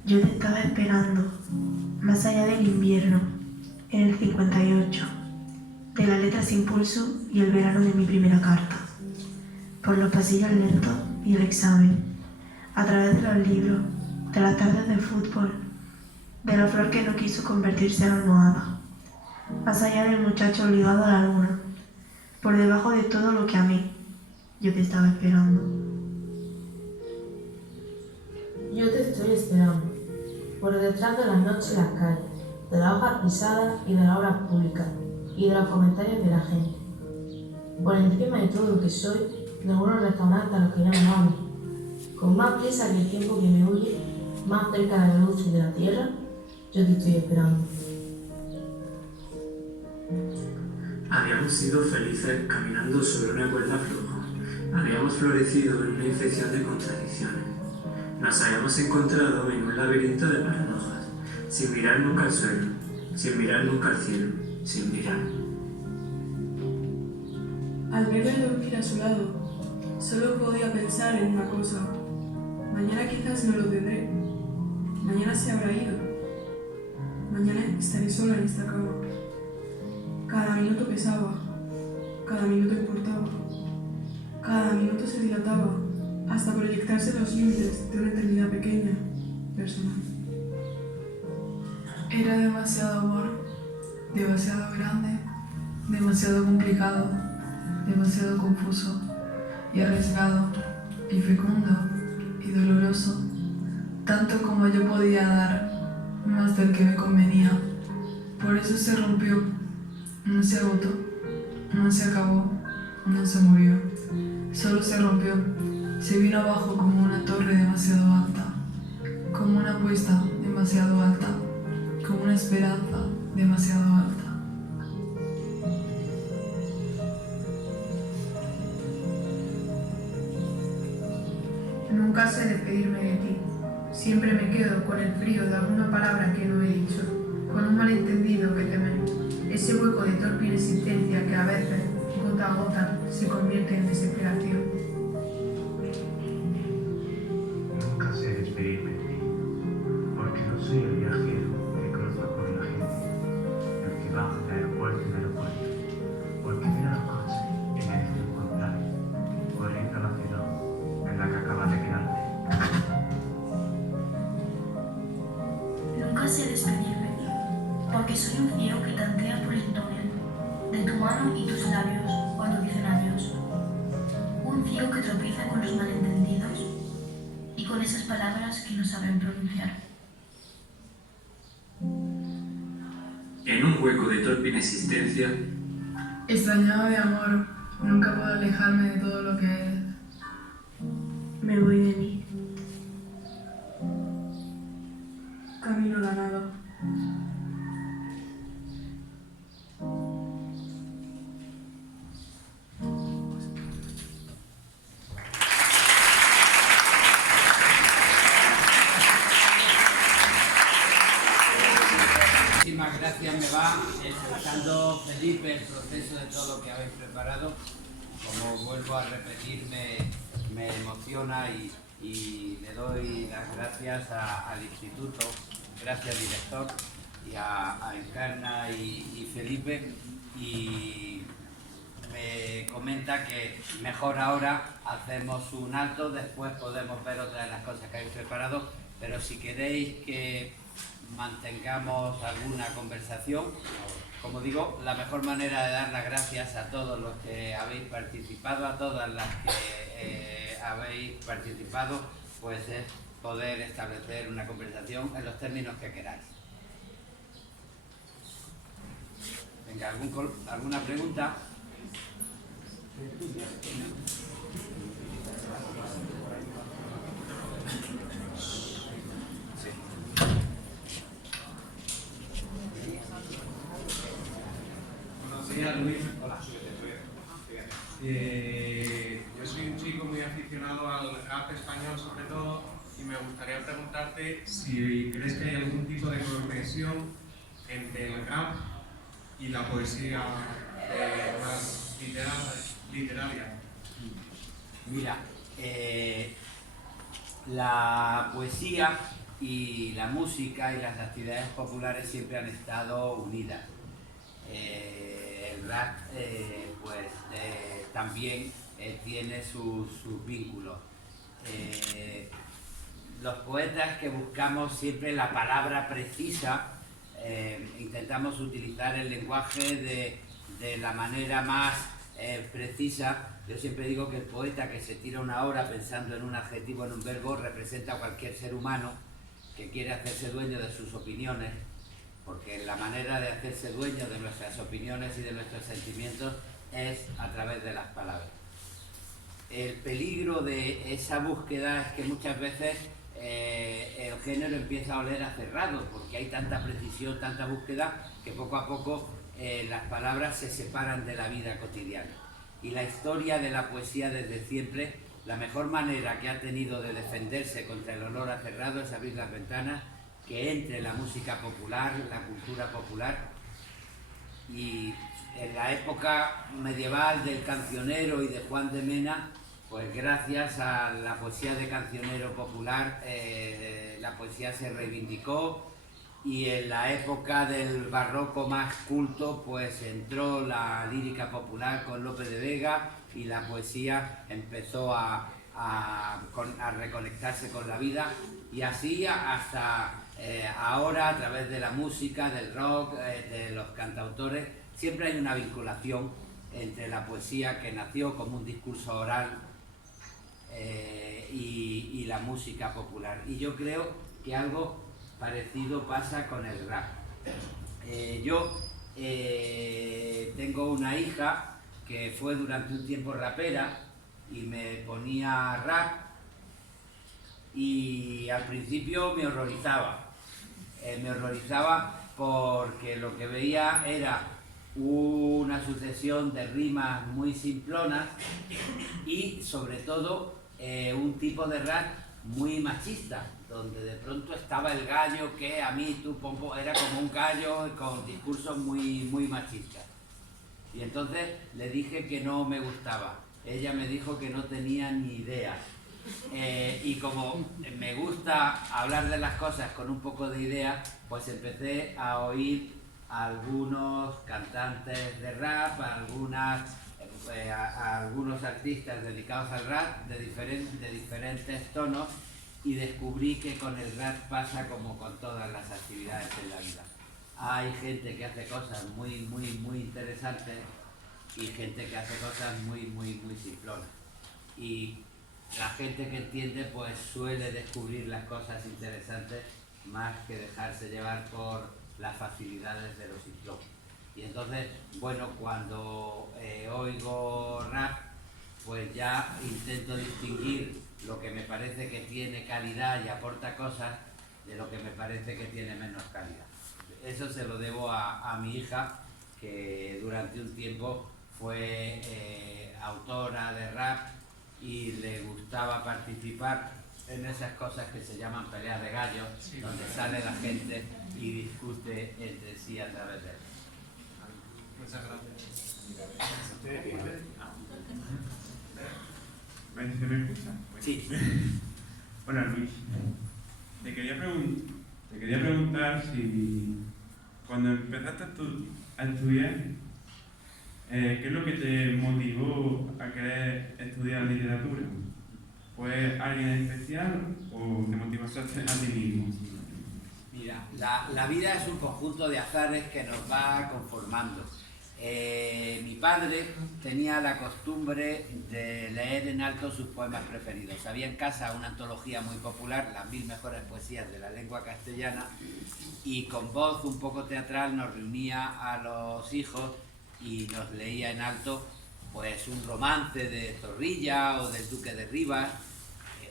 Yo te estaba esperando, más allá del invierno, en el 58, de la letra sin pulso y el verano de mi primera carta, por los pasillos lentos y el examen, a través de los libros, de las tardes de fútbol, de la flor que no quiso convertirse en almohada, más allá del muchacho obligado a la luna, por debajo de todo lo que amé, yo te estaba esperando. Yo te estoy esperando, por detrás de las noches y las calles, de las hojas pisadas y de las obras públicas, y de los comentarios de la gente. Por encima de todo lo que soy, de algunos restaurantes a los que llamo mami. Con más prisa que el tiempo que me huye, más cerca de la luz y de la tierra, yo te estoy esperando. Habíamos sido felices caminando sobre una cuerda floja. Habíamos florecido en una infección de contradicciones. Nos habíamos encontrado en un laberinto de paradojas, sin mirar nunca al suelo, sin mirar nunca al cielo, sin mirar. Al verme dormir a su lado, solo podía pensar en una cosa. Mañana quizás no lo tendré. Mañana se habrá ido. Mañana estaré sola en esta cama. Cada minuto pesaba, cada minuto importaba, cada minuto se dilataba hasta proyectarse los límites de una eternidad pequeña, personal. Era demasiado amor, demasiado grande, demasiado complicado, demasiado confuso y arriesgado y fecundo y doloroso, tanto como yo podía dar más del que me convenía. Por eso se rompió, no se agotó, no se acabó, no se murió. Solo se rompió, se vino abajo como una torre demasiado alta, como una apuesta demasiado alta, como una esperanza demasiado alta. Nunca sé despedirme de ti. Siempre me quedo con el frío de alguna palabra que no he dicho, con un malentendido que temer, ese hueco de torpe inexistencia que a veces, gota a gota, se convierte en desesperación. Nunca sé despedirme de ti, porque no soy el viajero que cruza por la gente, el que baja de aeropuerto en aeropuerto, porque mira los coches en el dirección contrario, corriendo a la ciudad en la que acabas de quedarte. Nunca sé despedirme de ti, porque soy un ciego que tantea por el túnel de tu mano y tus labios cuando dicen adiós. Un ciego que tropieza con los malentendidos y con esas palabras que no saben pronunciar. En un hueco de torpe inexistencia, Extrañado de amor, nunca puedo alejarme de todo lo que eres. Me voy de mí. Camino a la nada. Muchísimas gracias, me va explicando Felipe el proceso de todo lo que habéis preparado. Como vuelvo a repetir, me emociona y le doy las gracias al Instituto, gracias director, y a Encarna y Felipe, y me comenta que mejor ahora hacemos un alto, después podemos ver otras de las cosas que habéis preparado, pero si queréis que mantengamos alguna conversación, como digo, la mejor manera de dar las gracias a todos los que habéis participado, a todas las que habéis participado, pues es poder establecer una conversación en los términos que queráis. Venga, ¿alguna pregunta? Buenos días, Luis. Hola, yo soy un chico muy aficionado al rap español sobre todo y me gustaría preguntarte si crees que hay algún tipo de conexión entre el rap y la poesía más literaria. Mira, la poesía y la música y las actividades populares siempre han estado unidas. El rap también tiene sus vínculos. Los poetas que buscamos siempre la palabra precisa, intentamos utilizar el lenguaje de la manera más precisa. Yo siempre digo que el poeta que se tira una hora pensando en un adjetivo, en un verbo, representa a cualquier ser humano que quiere hacerse dueño de sus opiniones, porque la manera de hacerse dueño de nuestras opiniones y de nuestros sentimientos es a través de las palabras. El peligro de esa búsqueda es que muchas veces el género empieza a oler a cerrado, porque hay tanta precisión, tanta búsqueda, que poco a poco las palabras se separan de la vida cotidiana. Y la historia de la poesía desde siempre, la mejor manera que ha tenido de defenderse contra el olor a cerrado es abrir las ventanas, que entre la música popular, la cultura popular. Y en la época medieval del cancionero y de Juan de Mena, pues gracias a la poesía de cancionero popular, la poesía se reivindicó, y en la época del barroco más culto, pues entró la lírica popular con Lope de Vega y la poesía empezó a reconectarse con la vida, y así hasta ahora, a través de la música, del rock, de los cantautores, siempre hay una vinculación entre la poesía que nació como un discurso oral y la música popular. Y yo creo que algo parecido pasa con el rap. Yo tengo una hija que fue durante un tiempo rapera y me ponía rap y al principio me horrorizaba. Me horrorizaba porque lo que veía era una sucesión de rimas muy simplonas y sobre todo un tipo de rap muy machista, donde de pronto estaba el gallo que a mí tú pompo, era como un gallo con discursos muy machistas. Y entonces le dije que no me gustaba. Ella me dijo que no tenía ni idea. Y como me gusta hablar de las cosas con un poco de idea, pues empecé a oír a algunos cantantes de rap, a algunos artistas dedicados al rap de diferentes tonos, y descubrí que con el rap pasa como con todas las actividades en la vida. Hay gente que hace cosas muy interesantes y gente que hace cosas muy simplonas. Y la gente que entiende pues suele descubrir las cosas interesantes más que dejarse llevar por las facilidades de lo simplón. Y entonces, bueno, cuando oigo rap, pues ya intento distinguir lo que me parece que tiene calidad y aporta cosas de lo que me parece que tiene menos calidad. Eso se lo debo a mi hija, que durante un tiempo fue autora de rap y le gustaba participar en esas cosas que se llaman peleas de gallos, donde sale la gente y discute entre sí a través de él. Muchas gracias. ¿Se me escucha? Sí. Hola Luis, te quería preguntar si cuando empezaste a estudiar, ¿qué es lo que te motivó a querer estudiar literatura? ¿Fue alguien especial o te motivaste a ti mismo? Mira, la vida es un conjunto de azares que nos va conformando. Mi padre tenía la costumbre de leer en alto sus poemas preferidos. Había en casa una antología muy popular, las 1000 mejores poesías de la lengua castellana, y con voz un poco teatral nos reunía a los hijos y nos leía en alto pues un romance de Zorrilla o del Duque de Rivas,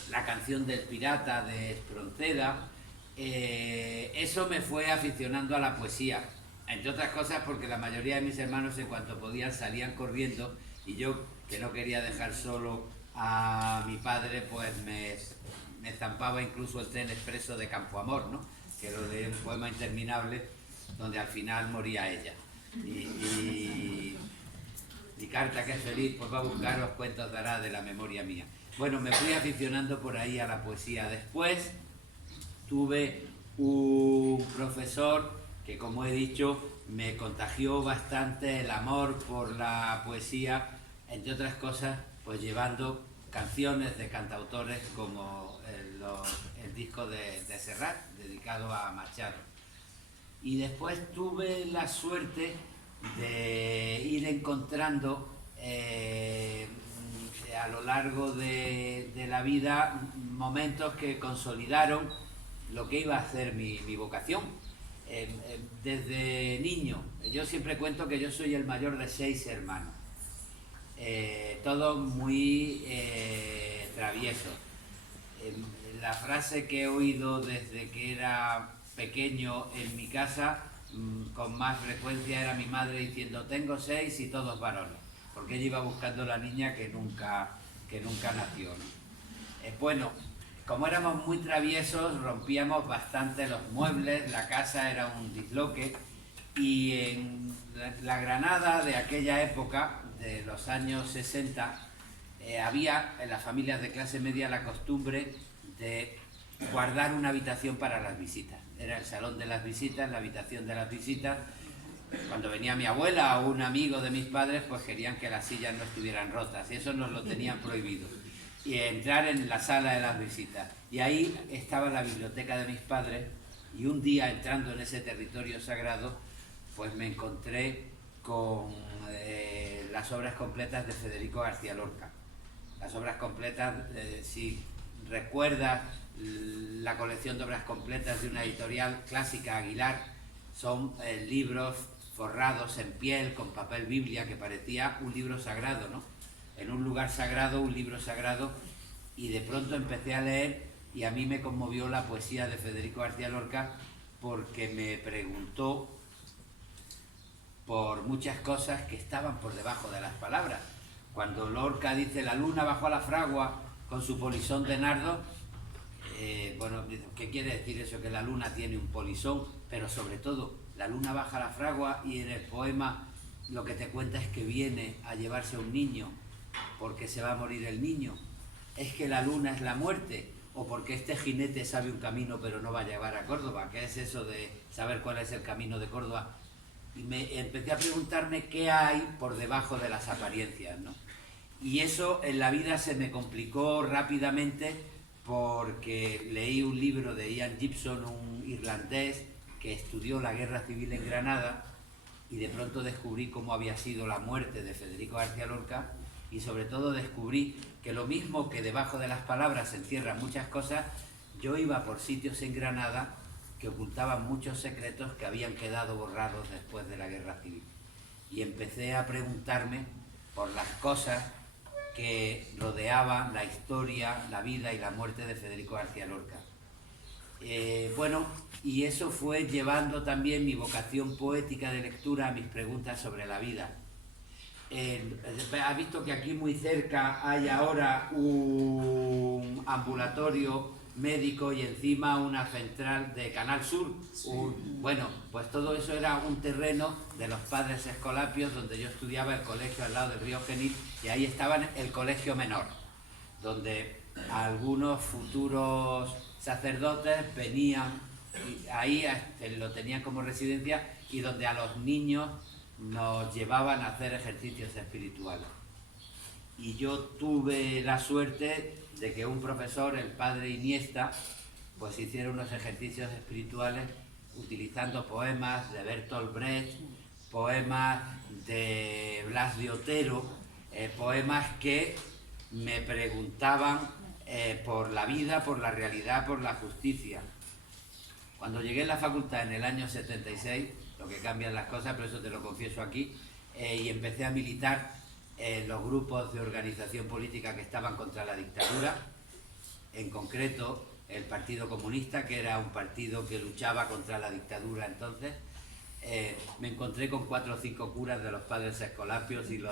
la canción del pirata de Espronceda. Eso me fue aficionando a la poesía, entre otras cosas porque la mayoría de mis hermanos en cuanto podían salían corriendo, y yo, que no quería dejar solo a mi padre, pues me zampaba incluso el tren expreso de Campoamor, ¿no? Que lo de un poema interminable donde al final moría ella. Y mi carta que es feliz, pues va a buscaros cuentos dará de la memoria mía. Bueno, me fui aficionando por ahí a la poesía. Después tuve un profesor que, como he dicho, me contagió bastante el amor por la poesía, entre otras cosas, pues llevando canciones de cantautores como el disco de Serrat, dedicado a Machado. Y después tuve la suerte de ir encontrando a lo largo de la vida momentos que consolidaron lo que iba a ser mi vocación. Desde niño, yo siempre cuento que yo soy el mayor de 6 hermanos, todos muy traviesos. La frase que he oído desde que era pequeño en mi casa con más frecuencia era mi madre diciendo: tengo 6 y todos varones, porque ella iba buscando la niña que nunca nació, ¿no? Bueno, como éramos muy traviesos, rompíamos bastante los muebles, la casa era un disloque, y en la Granada de aquella época, de los años 60, había en las familias de clase media la costumbre de guardar una habitación para las visitas. Era el salón de las visitas, la habitación de las visitas. Cuando venía mi abuela o un amigo de mis padres, pues querían que las sillas no estuvieran rotas, y eso nos lo tenían prohibido. Y entrar en la sala de las visitas. Y ahí estaba la biblioteca de mis padres, y un día, entrando en ese territorio sagrado, pues me encontré con las obras completas de Federico García Lorca. Las obras completas, si recuerdas la colección de obras completas de una editorial clásica, Aguilar. Son libros forrados en piel, con papel Biblia, que parecía un libro sagrado, ¿no? En un lugar sagrado, un libro sagrado, y de pronto empecé a leer y a mí me conmovió la poesía de Federico García Lorca, porque me preguntó por muchas cosas que estaban por debajo de las palabras. Cuando Lorca dice la luna bajó a la fragua con su polisón de nardo, bueno, ¿qué quiere decir eso? Que la luna tiene un polisón, pero sobre todo la luna baja a la fragua, y en el poema lo que te cuenta es que viene a llevarse a un niño porque se va a morir el niño. Es que la luna es la muerte, o porque este jinete sabe un camino pero no va a llegar a Córdoba. ¿Qué es eso de saber cuál es el camino de Córdoba? Y me empecé a preguntarme qué hay por debajo de las apariencias, ¿no? Y eso en la vida se me complicó rápidamente, porque leí un libro de Ian Gibson, un irlandés que estudió la guerra civil en Granada, y de pronto descubrí cómo había sido la muerte de Federico García Lorca, y sobre todo descubrí que lo mismo que debajo de las palabras se encierran muchas cosas, yo iba por sitios en Granada que ocultaban muchos secretos que habían quedado borrados después de la guerra civil. Y empecé a preguntarme por las cosas que rodeaban la historia, la vida y la muerte de Federico García Lorca. Bueno, y eso fue llevando también mi vocación poética de lectura a mis preguntas sobre la vida. ¿Has visto que aquí muy cerca hay ahora un ambulatorio médico y encima una central de Canal Sur? Bueno, pues todo eso era un terreno de los padres escolapios, donde yo estudiaba, el colegio al lado del río Genil, y ahí estaban el colegio menor, donde algunos futuros sacerdotes venían, y ahí lo tenían como residencia, y donde a los niños nos llevaban a hacer ejercicios espirituales. Y yo tuve la suerte de que un profesor, el padre Iniesta, pues hiciera unos ejercicios espirituales utilizando poemas de Bertolt Brecht, poemas de Blas de Otero, poemas que me preguntaban por la vida, por la realidad, por la justicia. Cuando llegué a la facultad en el año 76, lo que cambian las cosas, pero eso te lo confieso aquí, y empecé a militar en los grupos de organización política que estaban contra la dictadura, en concreto el Partido Comunista, que era un partido que luchaba contra la dictadura entonces. Me encontré con 4 o 5 curas de los padres escolapios del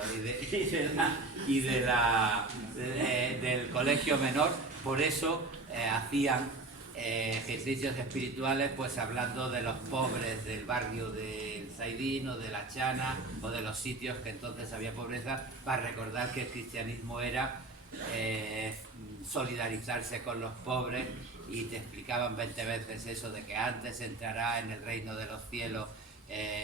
colegio menor. Por eso hacían ejercicios espirituales, pues hablando de los pobres del barrio del Zaidín o de la Chana o de los sitios que entonces había pobreza, para recordar que el cristianismo era solidarizarse con los pobres, y te explicaban 20 veces eso de que antes entrará en el reino de los cielos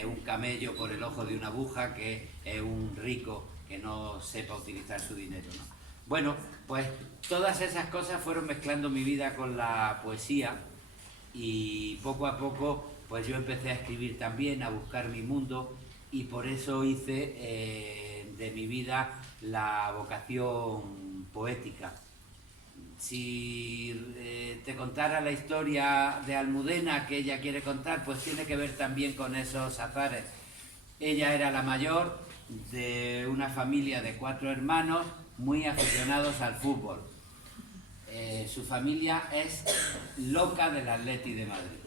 un camello por el ojo de una aguja que un rico que no sepa utilizar su dinero, ¿no? Bueno, pues todas esas cosas fueron mezclando mi vida con la poesía, y poco a poco pues yo empecé a escribir también, a buscar mi mundo, y por eso hice de mi vida la vocación poética. Si te contara la historia de Almudena que ella quiere contar, pues tiene que ver también con esos azares. Ella era la mayor de una familia de 4 hermanos muy aficionados al fútbol. Su familia es loca del Atleti de Madrid.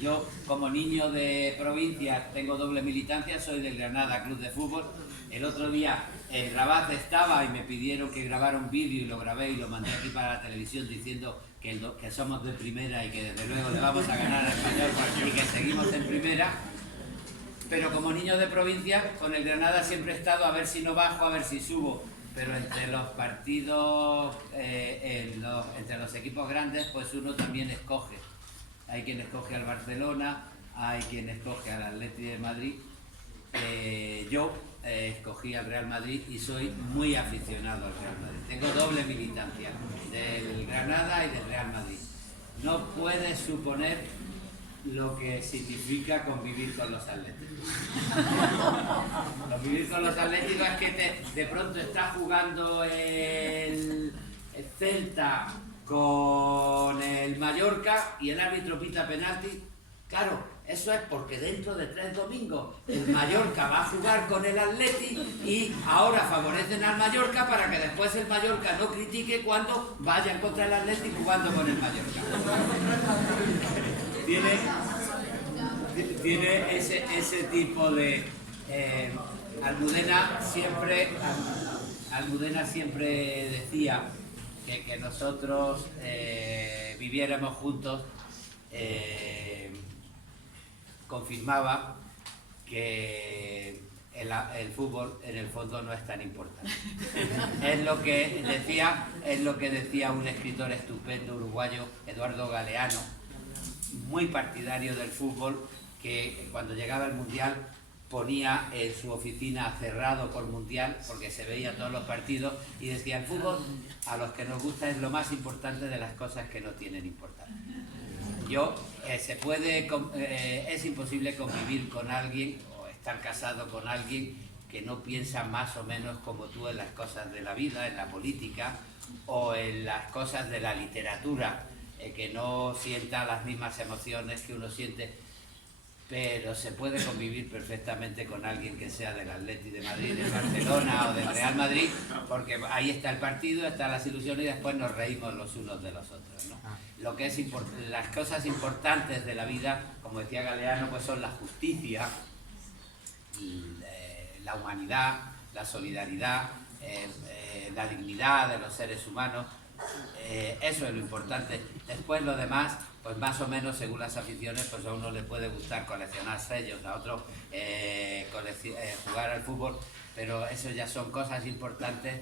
Yo, como niño de provincia, tengo doble militancia, soy del Granada Club de Fútbol. El otro día en Rabat estaba y me pidieron que grabara un vídeo, y lo grabé y lo mandé aquí para la televisión diciendo que somos de primera y que desde luego le vamos a ganar al Español y que seguimos en primera. Pero como niño de provincia, con el Granada siempre he estado a ver si no bajo, a ver si subo. Pero entre los partidos, entre los equipos grandes, pues uno también escoge. Hay quien escoge al Barcelona, hay quien escoge al Atleti de Madrid. Yo escogí al Real Madrid y soy muy aficionado al Real Madrid. Tengo doble militancia, del Granada y del Real Madrid. No puedes suponer lo que significa convivir con los atléticos. Convivir con los atléticos es que de pronto está jugando el Celta con el Mallorca y el árbitro pita penalti. Claro, eso es porque dentro de 3 domingos el Mallorca va a jugar con el Atleti y ahora favorecen al Mallorca para que después el Mallorca no critique cuando vayan contra el Atleti jugando con el Mallorca. Tiene ese tipo de... Almudena siempre decía que nosotros viviéramos juntos, confirmaba que el fútbol en el fondo no es tan importante. Es lo que decía un escritor estupendo uruguayo, Eduardo Galeano, muy partidario del fútbol, que cuando llegaba el Mundial ponía en su oficina cerrado por Mundial, porque se veía todos los partidos, y decía: el fútbol a los que nos gusta es lo más importante de las cosas que no tienen importancia. Es imposible convivir con alguien o estar casado con alguien que no piensa más o menos como tú en las cosas de la vida, en la política o en las cosas de la literatura, que no sienta las mismas emociones que uno siente. Pero se puede convivir perfectamente con alguien que sea del Atleti de Madrid, del Barcelona o del Real Madrid, porque ahí está el partido, están las ilusiones y después nos reímos los unos de los otros, ¿no? Lo que es las cosas importantes de la vida, como decía Galeano, pues son la justicia, la humanidad, la solidaridad, la dignidad de los seres humanos. Eso es lo importante. Después lo demás, pues más o menos según las aficiones, pues a uno le puede gustar coleccionar sellos, a otro jugar al fútbol, pero eso ya son cosas importantes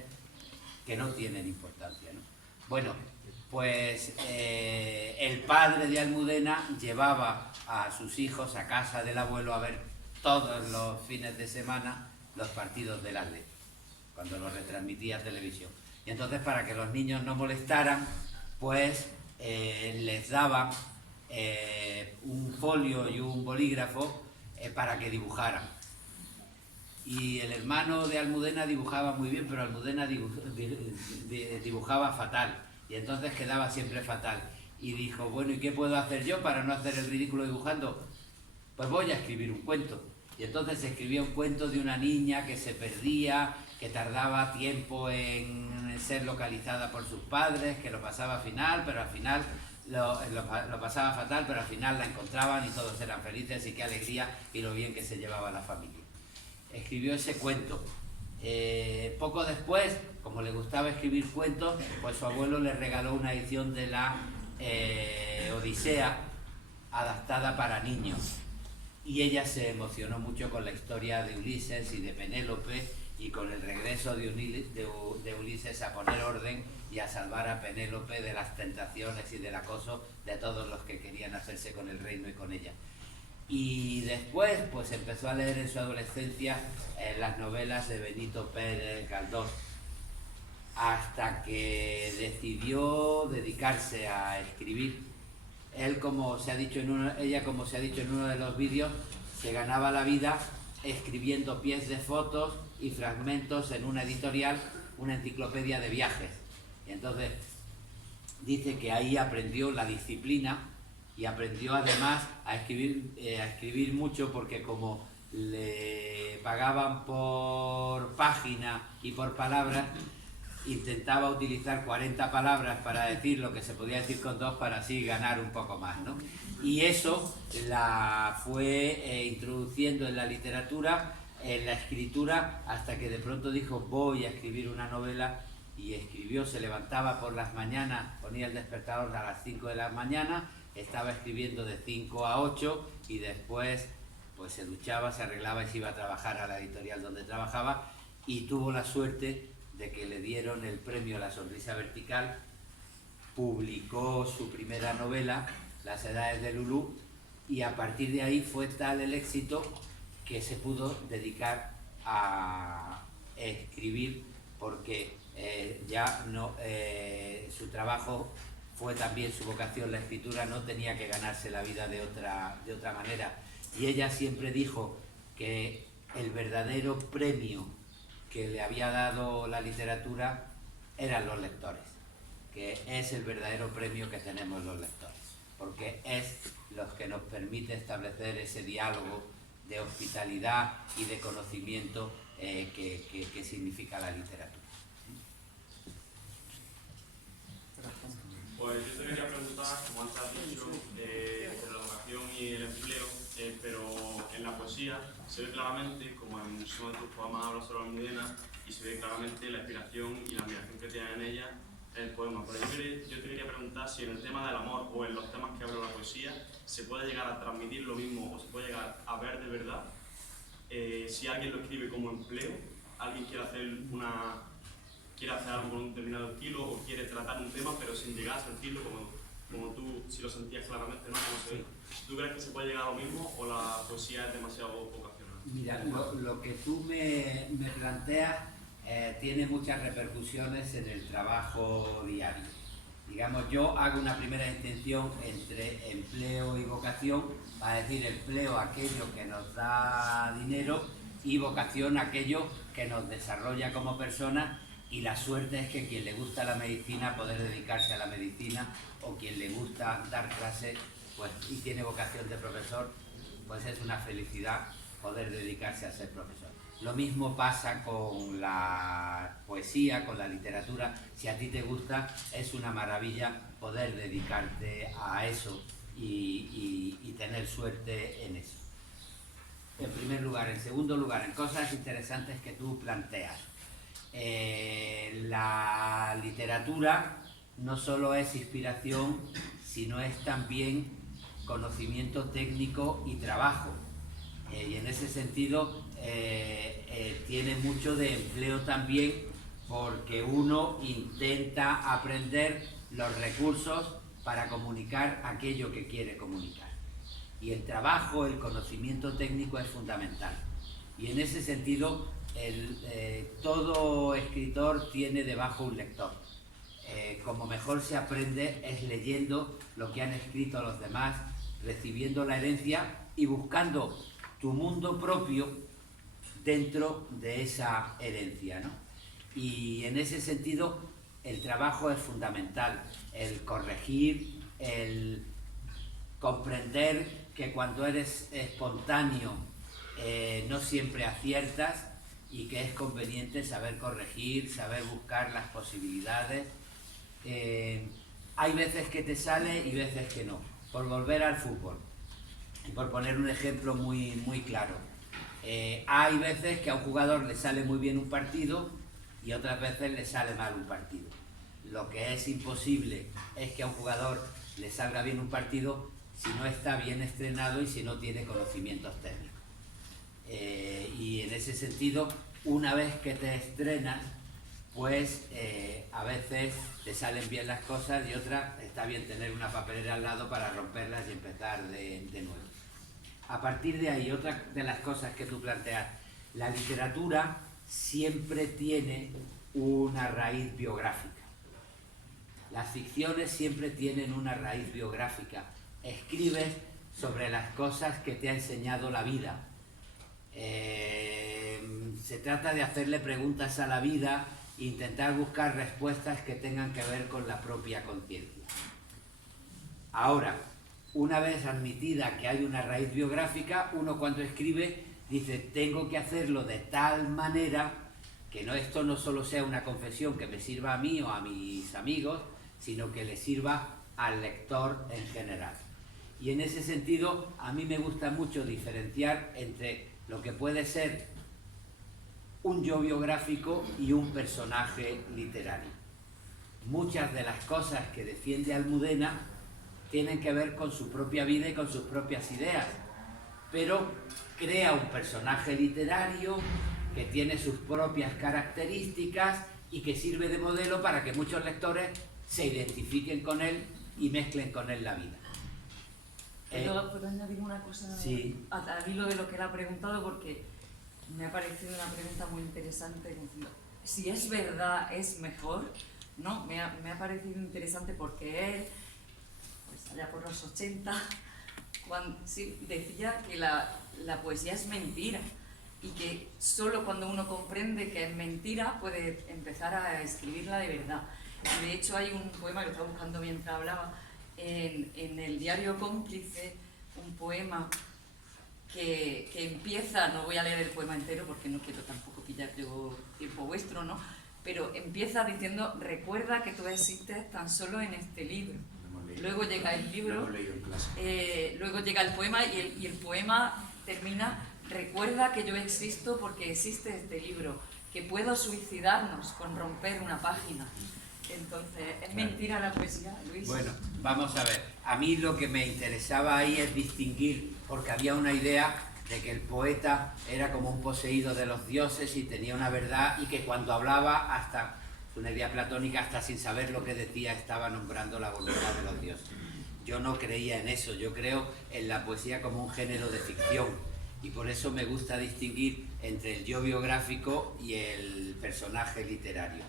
que no tienen importancia, ¿no? Bueno, pues el padre de Almudena llevaba a sus hijos a casa del abuelo a ver todos los fines de semana los partidos del Atleti, cuando los retransmitía televisión. Y entonces, para que los niños no molestaran, pues les daba un folio y un bolígrafo para que dibujaran. Y el hermano de Almudena dibujaba muy bien, pero Almudena dibujaba fatal, y entonces quedaba siempre fatal. Y dijo: bueno, ¿y qué puedo hacer yo para no hacer el ridículo dibujando? Pues voy a escribir un cuento. Y entonces escribía un cuento de una niña que se perdía, que tardaba tiempo en ser localizada por sus padres, que lo pasaba fatal, pero al final lo pasaba fatal, pero al final la encontraban y todos eran felices, y qué alegría y lo bien que se llevaba la familia. Escribió ese cuento. Poco después, como le gustaba escribir cuentos, pues su abuelo le regaló una edición de la Odisea adaptada para niños. Y ella se emocionó mucho con la historia de Ulises y de Penélope, y con el regreso de Ulises a poner orden y a salvar a Penélope de las tentaciones y del acoso de todos los que querían hacerse con el reino y con ella. Y después pues empezó a leer en su adolescencia las novelas de Benito Pérez Galdós, hasta que decidió dedicarse a escribir. Ella, como se ha dicho en uno de los vídeos, se ganaba la vida escribiendo pies de fotos y fragmentos en una editorial, una enciclopedia de viajes. Y entonces dice que ahí aprendió la disciplina y aprendió además a escribir mucho, porque como le pagaban por página y por palabras, intentaba utilizar 40 palabras para decir lo que se podía decir con 2, para así ganar un poco más, ¿no? Y eso la fue introduciendo en la literatura, en la escritura, hasta que de pronto dijo: voy a escribir una novela. Y escribió, se levantaba por las mañanas, ponía el despertador a las 5 de la mañana, estaba escribiendo de 5 a 8 y después pues se duchaba, se arreglaba y se iba a trabajar a la editorial donde trabajaba, y tuvo la suerte de que le dieron el premio La Sonrisa Vertical. Publicó su primera novela, Las Edades de Lulú, y a partir de ahí fue tal el éxito que se pudo dedicar a escribir, porque su trabajo fue también su vocación, la escritura, no tenía que ganarse la vida de otra manera. Y ella siempre dijo que el verdadero premio que le había dado la literatura eran los lectores, que es el verdadero premio que tenemos los lectores, porque es lo que nos permite establecer ese diálogo de hospitalidad y de conocimiento que significa la literatura. Pues yo te quería preguntar, como antes has dicho, sobre la educación y el empleo, pero en la poesía se ve claramente, como en uno de tus poemas habla sobre la Almudena, y se ve claramente la inspiración y la admiración que tiene en ella el poema. Pero yo te quería preguntar si en el tema del amor o en los temas que habla la poesía se puede llegar a transmitir lo mismo o se puede llegar a ver de verdad. Si alguien lo escribe como empleo, alguien quiere hacer algo con un determinado estilo o quiere tratar un tema pero sin llegar a sentirlo como tú, si lo sentías claramente, ¿no? Como se ve. ¿Tú crees que se puede llegar a lo mismo o la poesía es demasiado vocacional? Mira, lo que tú me planteas tiene muchas repercusiones en el trabajo diario. Digamos, yo hago una primera distinción entre empleo y vocación, a decir, empleo aquello que nos da dinero y vocación aquello que nos desarrolla como personas, y la suerte es que quien le gusta la medicina poder dedicarse a la medicina, o quien le gusta dar clases pues, y tiene vocación de profesor, pues es una felicidad poder dedicarse a ser profesor. Lo mismo pasa con la poesía, con la literatura. Si a ti te gusta, es una maravilla poder dedicarte a eso y tener suerte en eso. En primer lugar. En segundo lugar, en cosas interesantes que tú planteas. La literatura no solo es inspiración, sino es también conocimiento técnico y trabajo. Y en ese sentido tiene mucho de empleo también, porque uno intenta aprender los recursos para comunicar aquello que quiere comunicar. Y el trabajo, el conocimiento técnico es fundamental. Y en ese sentido, todo escritor tiene debajo un lector. Como mejor se aprende es leyendo lo que han escrito los demás, recibiendo la herencia y buscando tu mundo propio dentro de esa herencia, ¿no? Y en ese sentido el trabajo es fundamental, el corregir, el comprender que cuando eres espontáneo no siempre aciertas y que es conveniente saber corregir, saber buscar las posibilidades. Hay veces que te sale y veces que no. Por volver al fútbol, y por poner un ejemplo muy claro, hay veces que a un jugador le sale muy bien un partido y otras veces le sale mal un partido. Lo que es imposible es que a un jugador le salga bien un partido si no está bien entrenado y si no tiene conocimientos técnicos. Y en ese sentido, una vez que te estrenas, pues a veces te salen bien las cosas y otras está bien tener una papelera al lado para romperlas y empezar de nuevo. A partir de ahí, otra de las cosas que tú planteas, la literatura siempre tiene una raíz biográfica. Las ficciones siempre tienen una raíz biográfica. Escribes sobre las cosas que te ha enseñado la vida. Se trata de hacerle preguntas a la vida e intentar buscar respuestas que tengan que ver con la propia conciencia. Ahora, una vez admitida que hay una raíz biográfica, uno cuando escribe dice, tengo que hacerlo de tal manera que esto no solo sea una confesión que me sirva a mí o a mis amigos, sino que le sirva al lector en general. Y en ese sentido, a mí me gusta mucho diferenciar entre lo que puede ser un yo biográfico y un personaje literario. Muchas de las cosas que defiende Almudena tienen que ver con su propia vida y con sus propias ideas, pero crea un personaje literario que tiene sus propias características y que sirve de modelo para que muchos lectores se identifiquen con él y mezclen con él la vida. ¿Puedo añadir una cosa sí. al hilo de lo que él ha preguntado? Porque me ha parecido una pregunta muy interesante. Si es verdad, es mejor, ¿no? Me ha parecido interesante porque él, pues allá por los 80, decía que la poesía es mentira y que solo cuando uno comprende que es mentira puede empezar a escribirla de verdad. De hecho, hay un poema que estaba buscando mientras hablaba, en el diario Cómplice, un poema que empieza, no voy a leer el poema entero porque no quiero tampoco pillar yo tiempo vuestro, ¿no? Pero empieza diciendo: recuerda que tú existes tan solo en este libro. Luego llega el libro, luego llega el poema y el poema termina: recuerda que yo existo porque existe este libro, que puedo suicidarnos con romper una página. Entonces, ¿es mentira la poesía, Luis? Bueno, vamos a ver. A mí lo que me interesaba ahí es distinguir, porque había una idea de que el poeta era como un poseído de los dioses y tenía una verdad, y que cuando hablaba, hasta una idea platónica, hasta sin saber lo que decía, estaba nombrando la voluntad de los dioses. Yo no creía en eso, yo creo en la poesía como un género de ficción, y por eso me gusta distinguir entre el yo biográfico y el personaje literario.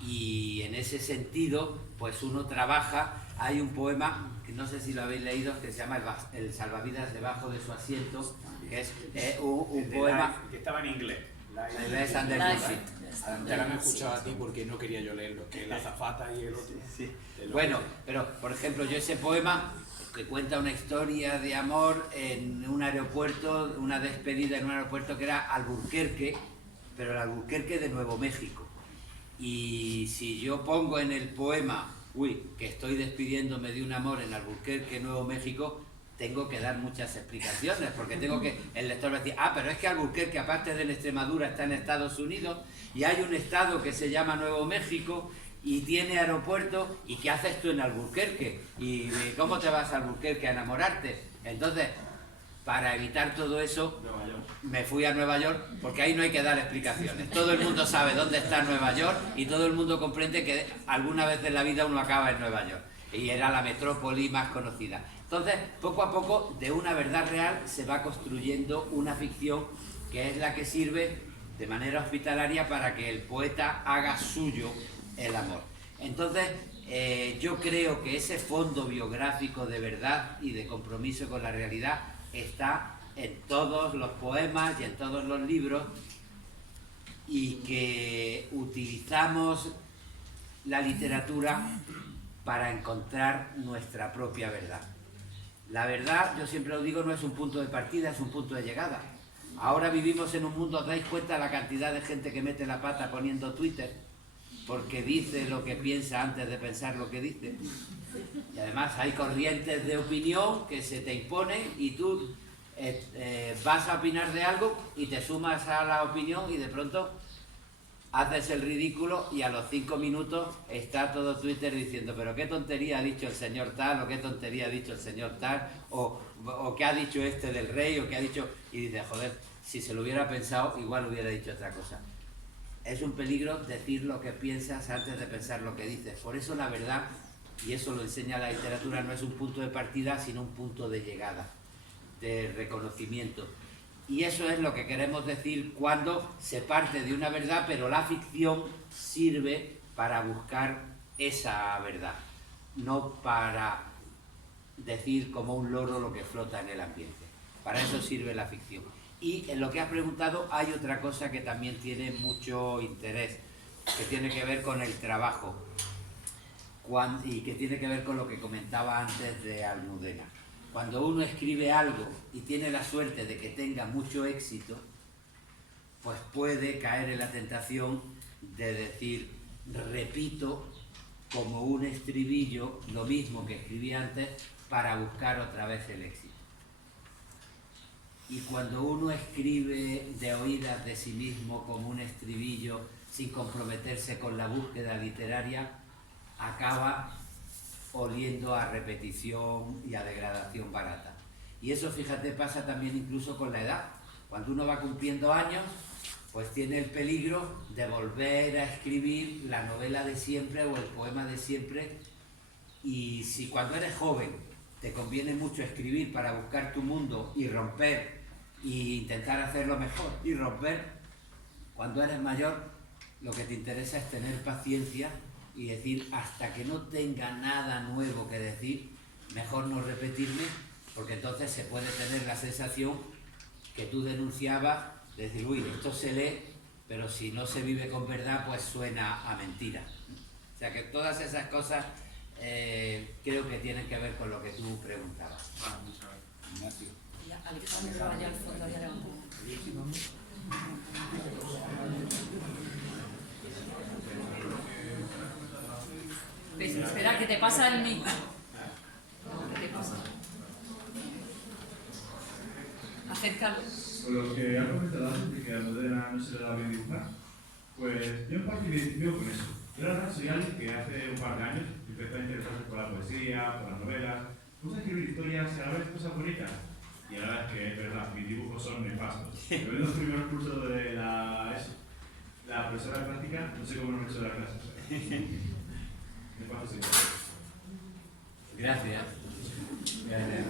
Y en ese sentido, pues uno trabaja. Hay un poema, que no sé si lo habéis leído, que se llama El salvavidas debajo de su asiento, que es un poema... que estaba en inglés. Ya la me he escuchado a ti porque no quería yo leerlo, que la azafata y el otro. Sí. Bueno, pero por ejemplo, yo ese poema que cuenta una historia de amor en un aeropuerto, una despedida en un aeropuerto que era Alburquerque, pero el Alburquerque de Nuevo México. Y si yo pongo en el poema, que estoy despidiéndome de un amor en Alburquerque, Nuevo México, tengo que dar muchas explicaciones, porque tengo que, el lector va a decir: pero es que Alburquerque, aparte de Extremadura, está en Estados Unidos, y hay un estado que se llama Nuevo México, y tiene aeropuerto, ¿y qué haces tú en Alburquerque? ¿Y cómo te vas a Alburquerque a enamorarte? Entonces, para evitar todo eso, me fui a Nueva York, porque ahí no hay que dar explicaciones. Todo el mundo sabe dónde está Nueva York y todo el mundo comprende que alguna vez en la vida uno acaba en Nueva York. Y era la metrópoli más conocida. Entonces, poco a poco, de una verdad real se va construyendo una ficción que es la que sirve de manera hospitalaria para que el poeta haga suyo el amor. Entonces, yo creo que ese fondo biográfico de verdad y de compromiso con la realidad está en todos los poemas y en todos los libros, y que utilizamos la literatura para encontrar nuestra propia verdad. La verdad, yo siempre lo digo, no es un punto de partida, es un punto de llegada. Ahora vivimos en un mundo, ¿os dais cuenta la cantidad de gente que mete la pata poniendo Twitter? Porque dice lo que piensa antes de pensar lo que dice. Y además hay corrientes de opinión que se te imponen y tú vas a opinar de algo y te sumas a la opinión y de pronto haces el ridículo, y a los 5 minutos está todo Twitter diciendo: pero qué tontería ha dicho el señor tal, o qué tontería ha dicho el señor tal, o qué ha dicho este del rey, o qué ha dicho... Y dices: joder, si se lo hubiera pensado, igual hubiera dicho otra cosa. Es un peligro decir lo que piensas antes de pensar lo que dices. Por eso la verdad, y eso lo enseña la literatura, no es un punto de partida, sino un punto de llegada, de reconocimiento. Y eso es lo que queremos decir cuando se parte de una verdad, pero la ficción sirve para buscar esa verdad, no para decir como un loro lo que flota en el ambiente. Para eso sirve la ficción. Y en lo que has preguntado hay otra cosa que también tiene mucho interés, que tiene que ver con el trabajo y que tiene que ver con lo que comentaba antes de Almudena. Cuando uno escribe algo y tiene la suerte de que tenga mucho éxito, pues puede caer en la tentación de decir: repito como un estribillo lo mismo que escribí antes para buscar otra vez el éxito. Y cuando uno escribe de oídas de sí mismo como un estribillo, sin comprometerse con la búsqueda literaria, acaba oliendo a repetición y a degradación barata. Y eso, fíjate, pasa también incluso con la edad. Cuando uno va cumpliendo años, pues tiene el peligro de volver a escribir la novela de siempre o el poema de siempre. Y si cuando eres joven te conviene mucho escribir para buscar tu mundo y romper e intentar hacerlo mejor y romper, cuando eres mayor lo que te interesa es tener paciencia y decir: hasta que no tenga nada nuevo que decir, mejor no repetirme, porque entonces se puede tener la sensación que tú denunciabas, de decir: uy, esto se lee, pero si no se vive con verdad, pues suena a mentira. O sea que todas esas cosas creo que tienen que ver con lo que tú preguntabas. Ignacio. Alejandro, allá al fondo, allá levantado. Espera, que te pasa el micro. ¿Qué te pasa? Acércalo. Con lo que ha comentado antes de que a Modena no se le da bien dibujar, pues yo en parte me identifico con eso. Yo la verdad soy alguien que hace un par de años empezó a interesarse por la poesía, por las novelas, puse a escribir historias y a la vez cosas bonitas. Y la verdad es que es verdad, mis dibujos son nefastos. Yo en los primeros cursos de la profesora de práctica, no sé cómo no me he hecho la clase. Nefastos, sí. Gracias. Gracias.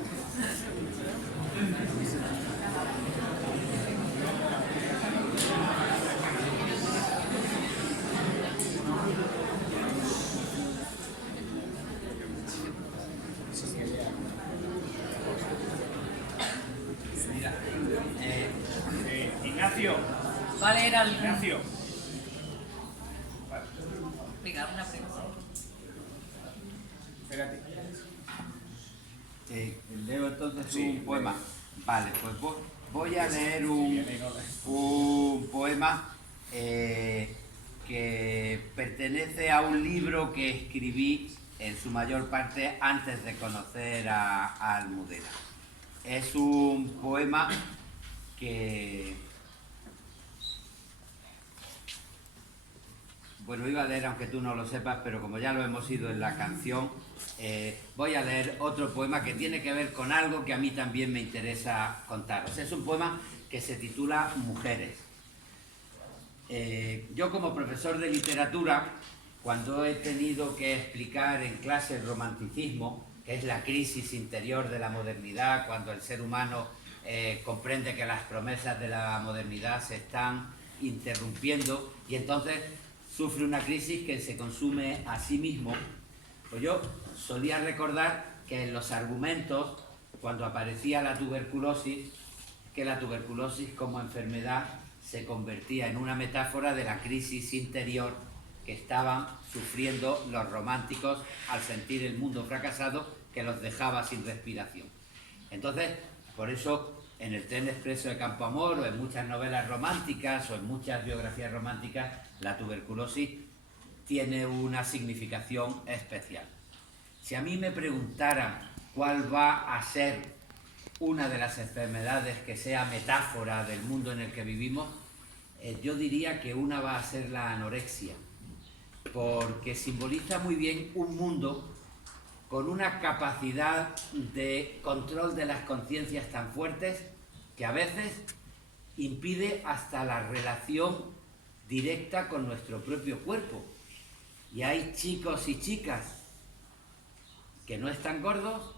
Ignacio. Vale, era el... Ignacio. Venga, una pregunta. Espérate. Leo entonces un poema. Vale, pues voy a leer un poema que pertenece a un libro que escribí en su mayor parte antes de conocer a Almudena. Es un poema que... Bueno, iba a leer aunque tú no lo sepas, pero como ya lo hemos ido en la canción, voy a leer otro poema que tiene que ver con algo que a mí también me interesa contaros. Es un poema que se titula Mujeres. Yo como profesor de literatura, cuando he tenido que explicar en clase el romanticismo, que es la crisis interior de la modernidad, cuando el ser humano comprende que las promesas de la modernidad se están interrumpiendo y entonces sufre una crisis que se consume a sí mismo, pues yo solía recordar que en los argumentos, cuando aparecía la tuberculosis, que la tuberculosis como enfermedad se convertía en una metáfora de la crisis interior que estaban sufriendo los románticos al sentir el mundo fracasado que los dejaba sin respiración. Entonces, por eso en el Tren Expreso de Campoamor o en muchas novelas románticas o en muchas biografías románticas, la tuberculosis tiene una significación especial. Si a mí me preguntaran cuál va a ser una de las enfermedades que sea metáfora del mundo en el que vivimos, yo diría que una va a ser la anorexia, porque simboliza muy bien un mundo con una capacidad de control de las conciencias tan fuertes que a veces impide hasta la relación directa con nuestro propio cuerpo. Y hay chicos y chicas que no están gordos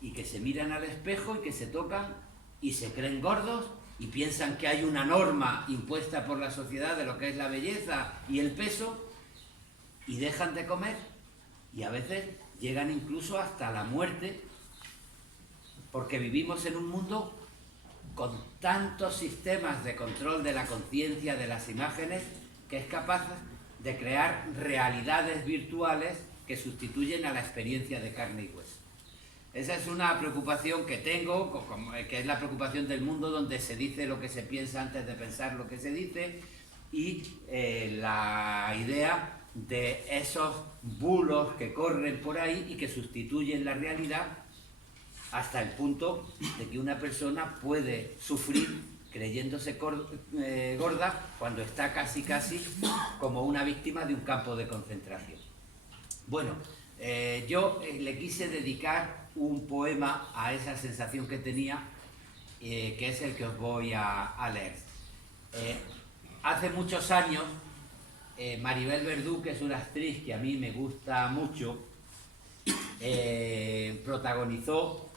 y que se miran al espejo y que se tocan y se creen gordos y piensan que hay una norma impuesta por la sociedad de lo que es la belleza y el peso y dejan de comer y a veces llegan incluso hasta la muerte porque vivimos en un mundo con tantos sistemas de control de la conciencia, de las imágenes, que es capaz de crear realidades virtuales que sustituyen a la experiencia de carne y hueso. Esa es una preocupación que tengo, que es la preocupación del mundo donde se dice lo que se piensa antes de pensar lo que se dice y la idea de esos bulos que corren por ahí y que sustituyen la realidad hasta el punto de que una persona puede sufrir creyéndose gorda cuando está casi como una víctima de un campo de concentración. Bueno, yo le quise dedicar un poema a esa sensación que tenía, que es el que os voy a leer. Hace muchos años, Maribel Verdú, que es una actriz que a mí me gusta mucho, protagonizó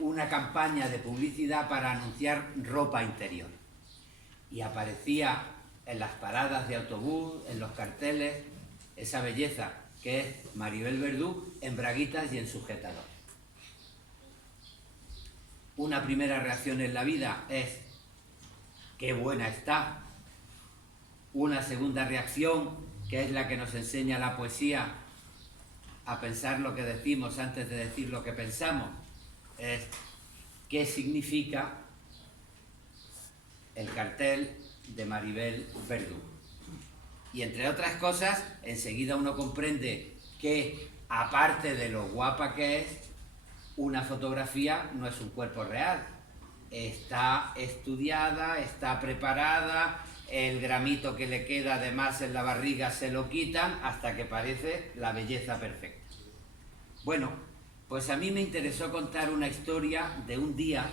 una campaña de publicidad para anunciar ropa interior y aparecía en las paradas de autobús, en los carteles, esa belleza que es Maribel Verdú en braguitas y en sujetador. Una primera reacción en la vida es ¡qué buena está! Una segunda reacción que es la que nos enseña la poesía a pensar lo que decimos antes de decir lo que pensamos, es qué significa el cartel de Maribel Verdú. Y entre otras cosas, enseguida uno comprende que, aparte de lo guapa que es, una fotografía no es un cuerpo real. Está estudiada, está preparada, el gramito que le queda además en la barriga se lo quitan hasta que parece la belleza perfecta. Bueno, pues a mí me interesó contar una historia de un día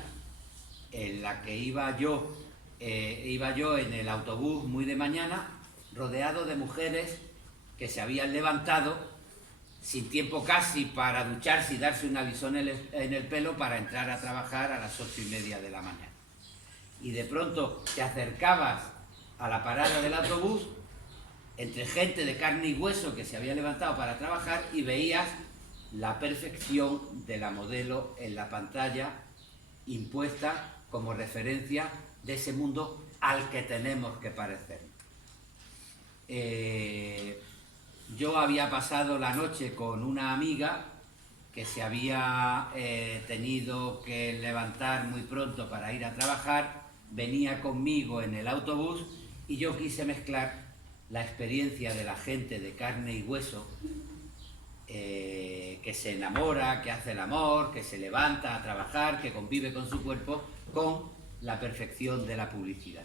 en la que iba yo en el autobús muy de mañana, rodeado de mujeres que se habían levantado sin tiempo casi para ducharse y darse un avisón en el pelo para entrar a trabajar a las 8:30 de la mañana. Y de pronto te acercabas a la parada del autobús entre gente de carne y hueso que se había levantado para trabajar y veías la perfección de la modelo en la pantalla impuesta como referencia de ese mundo al que tenemos que parecer. Yo había pasado la noche con una amiga que se había tenido que levantar muy pronto para ir a trabajar, venía conmigo en el autobús y yo quise mezclar la experiencia de la gente de carne y hueso que se enamora, que hace el amor, que se levanta a trabajar, que convive con su cuerpo, con la perfección de la publicidad.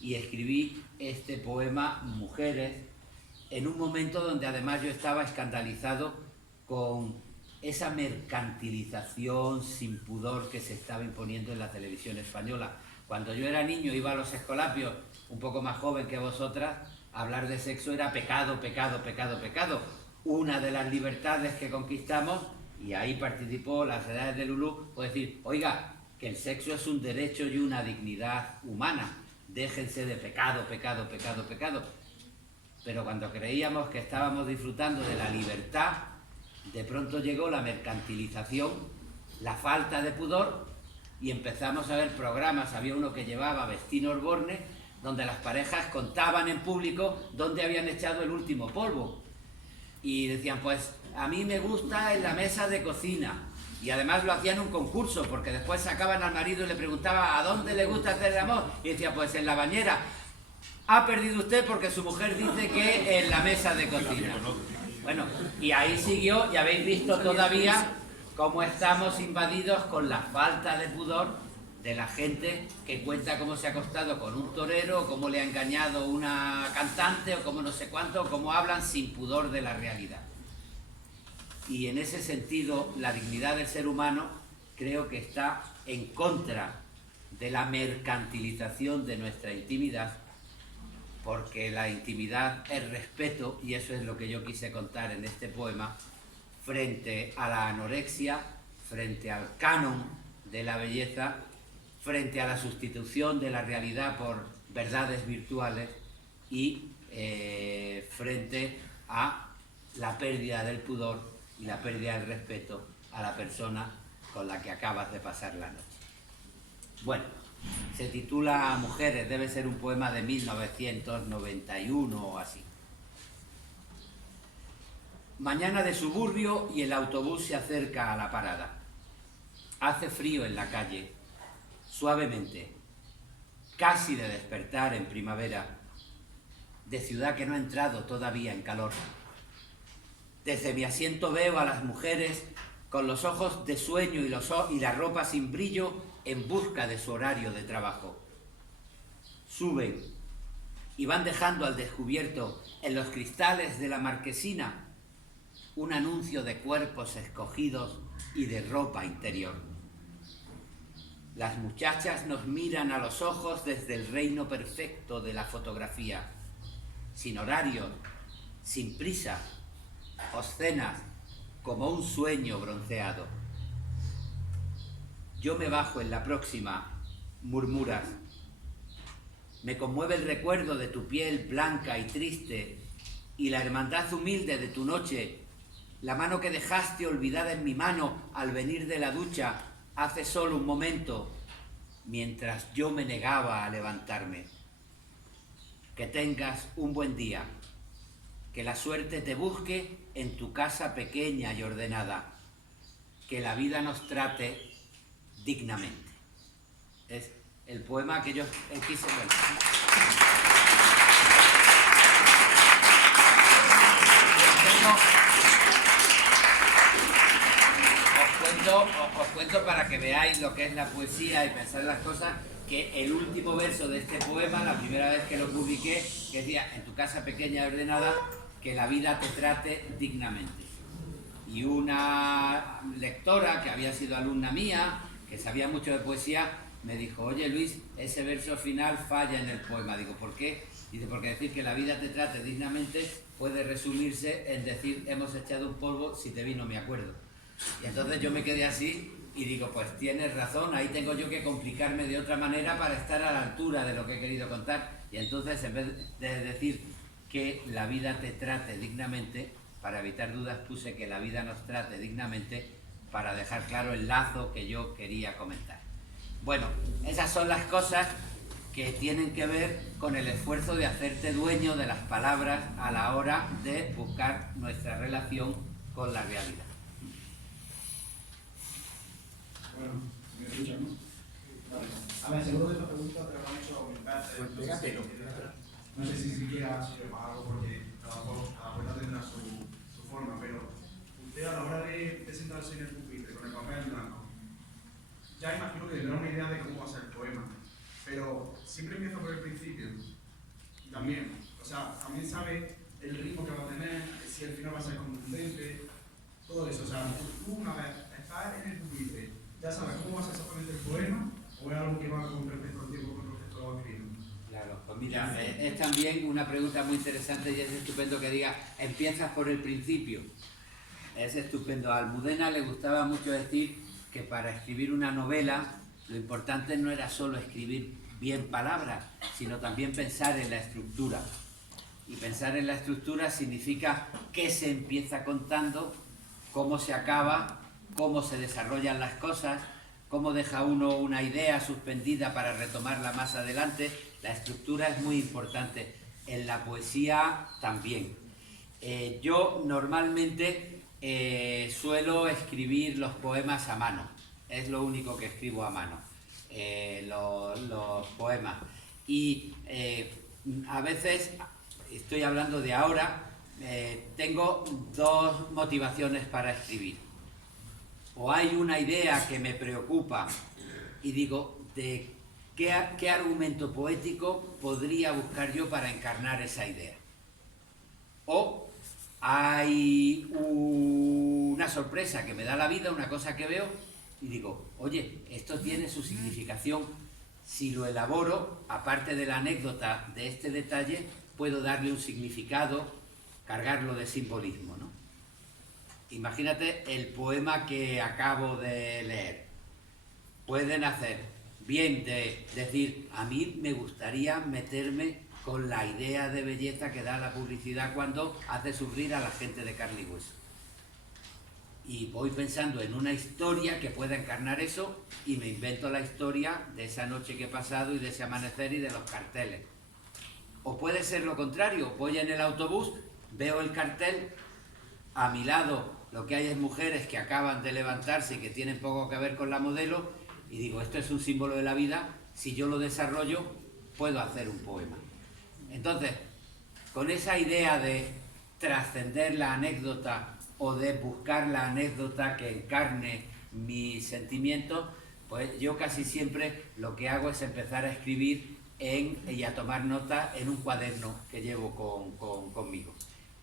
Y escribí este poema, Mujeres, en un momento donde además yo estaba escandalizado con esa mercantilización sin pudor que se estaba imponiendo en la televisión española. Cuando yo era niño, iba a los escolapios, un poco más joven que vosotras, hablar de sexo era pecado, pecado, pecado, pecado. Una de las libertades que conquistamos, y ahí participó las edades de Lulú, fue decir, oiga, que el sexo es un derecho y una dignidad humana, déjense de pecado, pecado, pecado, pecado. Pero cuando creíamos que estábamos disfrutando de la libertad, de pronto llegó la mercantilización, la falta de pudor, y empezamos a ver programas. Había uno que llevaba Vestino Orborne, donde las parejas contaban en público dónde habían echado el último polvo. Y decían, pues a mí me gusta en la mesa de cocina. Y además lo hacían un concurso, porque después sacaban al marido y le preguntaba ¿a dónde le gusta hacer el amor? Y decía, pues en la bañera. Ha perdido usted porque su mujer dice que en la mesa de cocina. Bueno, y ahí siguió, y habéis visto todavía cómo estamos invadidos con la falta de pudor de la gente que cuenta cómo se ha acostado con un torero, o cómo le ha engañado una cantante, o cómo no sé cuánto, o cómo hablan sin pudor de la realidad. Y en ese sentido, la dignidad del ser humano creo que está en contra de la mercantilización de nuestra intimidad, porque la intimidad es respeto, y eso es lo que yo quise contar en este poema, frente a la anorexia, frente al canon de la belleza, frente a la sustitución de la realidad por verdades virtuales y frente a la pérdida del pudor y la pérdida del respeto a la persona con la que acabas de pasar la noche. Bueno, se titula Mujeres, debe ser un poema de 1991 o así. Mañana de suburbio y el autobús se acerca a la parada. Hace frío en la calle, suavemente, casi de despertar en primavera, de ciudad que no ha entrado todavía en calor. Desde mi asiento veo a las mujeres con los ojos de sueño y la ropa sin brillo en busca de su horario de trabajo. Suben y van dejando al descubierto en los cristales de la marquesina un anuncio de cuerpos escogidos y de ropa interior. Las muchachas nos miran a los ojos desde el reino perfecto de la fotografía, sin horario, sin prisa, obscenas, como un sueño bronceado. Yo me bajo en la próxima, murmuras. Me conmueve el recuerdo de tu piel blanca y triste y la hermandad humilde de tu noche, la mano que dejaste olvidada en mi mano al venir de la ducha hace solo un momento, mientras yo me negaba a levantarme. Que tengas un buen día. que la suerte te busque en tu casa pequeña y ordenada, que la vida nos trate dignamente. Es el poema que yo quise ver. Os cuento para que veáis lo que es la poesía y pensar las cosas, que el último verso de este poema, la primera vez que lo publiqué, que decía, en tu casa pequeña y ordenada, que la vida te trate dignamente. Y una lectora que había sido alumna mía, que sabía mucho de poesía, me dijo, oye Luis, ese verso final falla en el poema. Digo, ¿por qué? Dice, porque decir que la vida te trate dignamente puede resumirse en decir, hemos echado un polvo, si te vi no me acuerdo. Y entonces yo me quedé así y digo, pues tienes razón, ahí tengo yo que complicarme de otra manera para estar a la altura de lo que he querido contar. Y entonces, en vez de decir que la vida te trate dignamente, para evitar dudas puse que la vida nos trate dignamente, para dejar claro el lazo que yo quería comentar. Bueno, esas son las cosas que tienen que ver con el esfuerzo de hacerte dueño de las palabras a la hora de buscar nuestra relación con la realidad. Bueno, me escuchan, ¿no? Vale. A ver, seguro que esta pregunta te la han hecho mil veces. Pues pégatelo. No sé si siquiera sirve para algo porque cada vuelta tendrá su forma, pero usted a la hora de sentarse en el pupitre con el papel en blanco, ya imagino que tendrá una idea de cómo va a ser el poema, pero siempre empieza por el principio. Y también, o sea, también sabe el ritmo que va a tener, si el final va a ser contundente, todo eso. O sea, tú una vez estás en el pupitre, ya sabes cómo va a ser exactamente el poema, o es algo que va con respecto al tiempo, con respecto a lo escrito. Claro, pues mira, es también una pregunta muy interesante y es estupendo que diga, empiezas por el principio. Es estupendo. A Almudena le gustaba mucho decir que para escribir una novela lo importante no era solo escribir bien palabras, sino también pensar en la estructura. Y pensar en la estructura significa qué se empieza contando, cómo se acaba, cómo se desarrollan las cosas, cómo deja uno una idea suspendida para retomarla más adelante. La estructura es muy importante. En la poesía también. Yo normalmente suelo escribir los poemas a mano. Es lo único que escribo a mano, los poemas. Y a veces, estoy hablando de ahora, tengo dos motivaciones para escribir. O hay una idea que me preocupa y digo, ¿de qué argumento poético podría buscar yo para encarnar esa idea? O hay una sorpresa que me da la vida, una cosa que veo y digo, oye, esto tiene su significación. Si lo elaboro, aparte de la anécdota de este detalle, puedo darle un significado, cargarlo de simbolismo, ¿no? Imagínate el poema que acabo de leer. Pueden hacer bien de decir, a mí me gustaría meterme con la idea de belleza que da la publicidad cuando hace sufrir a la gente de carne y hueso. Y voy pensando en una historia que pueda encarnar eso y me invento la historia de esa noche que he pasado y de ese amanecer y de los carteles. O puede ser lo contrario, voy en el autobús, veo el cartel, a mi lado lo que hay es mujeres que acaban de levantarse y que tienen poco que ver con la modelo y digo, esto es un símbolo de la vida, si yo lo desarrollo puedo hacer un poema. Entonces, con esa idea de trascender la anécdota o de buscar la anécdota que encarne mi sentimiento, pues yo casi siempre lo que hago es empezar a escribir y a tomar nota en un cuaderno que llevo conmigo.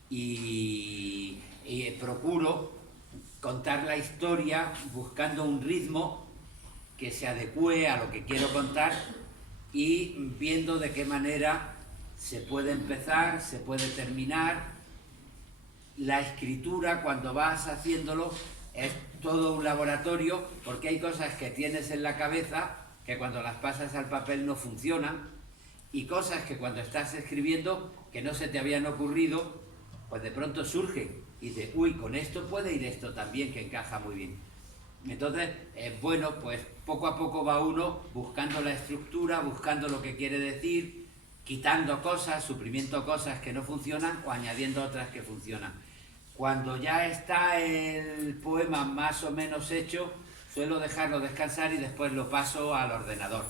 Y procuro contar la historia buscando un ritmo que se adecue a lo que quiero contar y viendo de qué manera se puede empezar, se puede terminar. La escritura, cuando vas haciéndolo, es todo un laboratorio porque hay cosas que tienes en la cabeza que cuando las pasas al papel no funcionan y cosas que cuando estás escribiendo que no se te habían ocurrido, pues de pronto surgen y dices, uy, con esto puede ir esto también que encaja muy bien. Entonces, bueno, pues poco a poco va uno buscando la estructura, buscando lo que quiere decir, quitando cosas, suprimiendo cosas que no funcionan o añadiendo otras que funcionan. Cuando ya está el poema más o menos hecho, suelo dejarlo descansar y después lo paso al ordenador.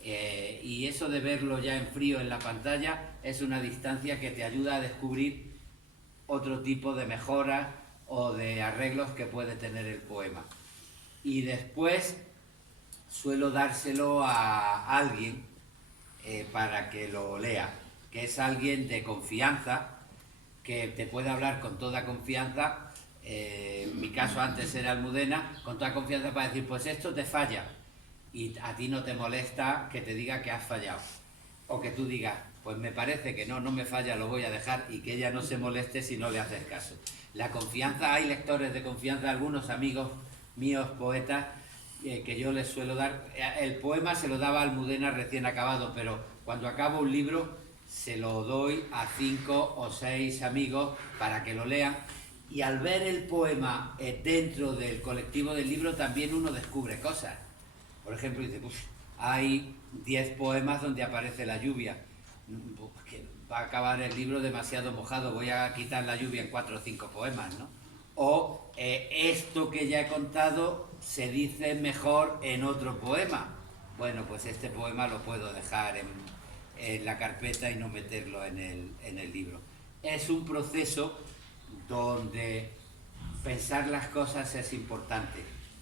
Y eso de verlo ya en frío en la pantalla es una distancia que te ayuda a descubrir otro tipo de mejoras o de arreglos que puede tener el poema. Y después suelo dárselo a alguien para que lo lea, que es alguien de confianza, que te puede hablar con toda confianza. En mi caso antes era Almudena, con toda confianza para decir, pues esto te falla, y a ti no te molesta que te diga que has fallado, o que tú digas, pues me parece que no me falla, lo voy a dejar, y que ella no se moleste si no le haces caso. La confianza, hay lectores de confianza, algunos amigos míos poetas, que yo les suelo dar. El poema se lo daba a Almudena recién acabado, pero cuando acabo un libro se lo doy a 5 o 6 amigos para que lo lean, y al ver el poema dentro del colectivo del libro también uno descubre cosas. Por ejemplo, dice, hay 10 poemas donde aparece la lluvia, que va a acabar el libro demasiado mojado, voy a quitar la lluvia en 4 o 5 poemas, ¿no? O esto que ya he contado se dice mejor en otro poema. Bueno, pues este poema lo puedo dejar en la carpeta y no meterlo en el libro. Es un proceso donde pensar las cosas es importante,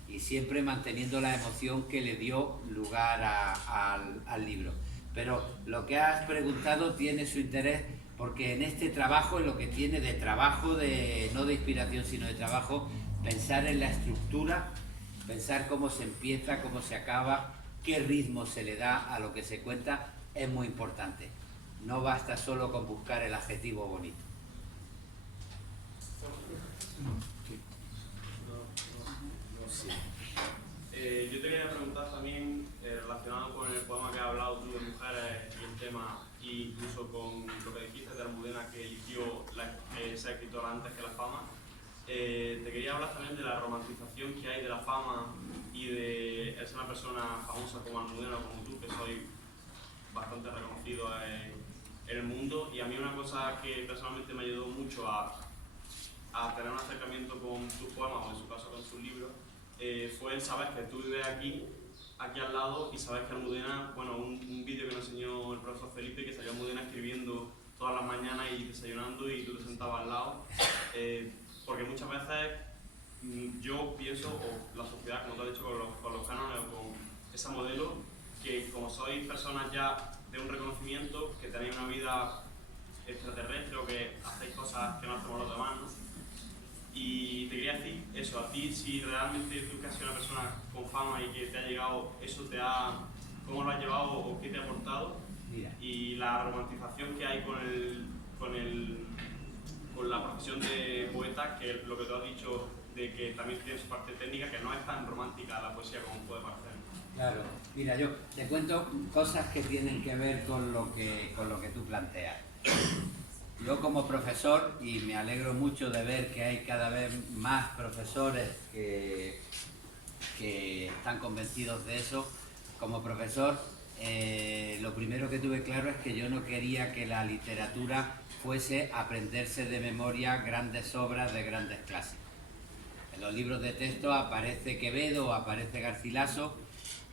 y siempre manteniendo la emoción que le dio lugar al libro. Pero lo que has preguntado tiene su interés, porque en este trabajo, en lo que tiene de trabajo, no de inspiración, sino de trabajo, pensar en la estructura, pensar cómo se empieza, cómo se acaba, qué ritmo se le da a lo que se cuenta, es muy importante. No basta solo con buscar el adjetivo bonito. Yo te quería preguntar también, relacionado con el poema que has hablado tú de mujeres y el tema, e incluso con lo que dijiste de Almudena, que eligió ser escritora antes que la fama. Te quería hablar también de la romantización que hay de la fama y de ser una persona famosa como Almudena, como tú, que soy bastante reconocido en el mundo. Y a mí una cosa que personalmente me ayudó mucho a tener un acercamiento con tus poemas, o en su caso con sus libros, fue el saber que tú vives aquí al lado, y sabes que Almudena, bueno, un vídeo que nos enseñó el profesor Felipe, que salió Almudena escribiendo todas las mañanas y desayunando, y tú te sentabas al lado, porque muchas veces yo pienso, o la sociedad, como te has dicho, con los cánones o con ese modelo, que como sois personas ya de un reconocimiento, que tenéis una vida extraterrestre o que hacéis cosas que no hacemos los demás, ¿no? Y te quería decir eso, a ti, si realmente tú que has sido una persona con fama y que te ha llegado, eso ¿cómo lo has llevado o qué te ha aportado? Mira. Y la romantización que hay con la profesión de poeta, que es lo que tú has dicho, de que también tiene su parte técnica, que no es tan romántica la poesía como puede parecer. Claro, mira, yo te cuento cosas que tienen que ver con lo que tú planteas. Yo como profesor, y me alegro mucho de ver que hay cada vez más profesores que están convencidos de eso, como profesor, lo primero que tuve claro es que yo no quería que la literatura fuese aprenderse de memoria grandes obras de grandes clásicos. En los libros de texto aparece Quevedo, aparece Garcilaso,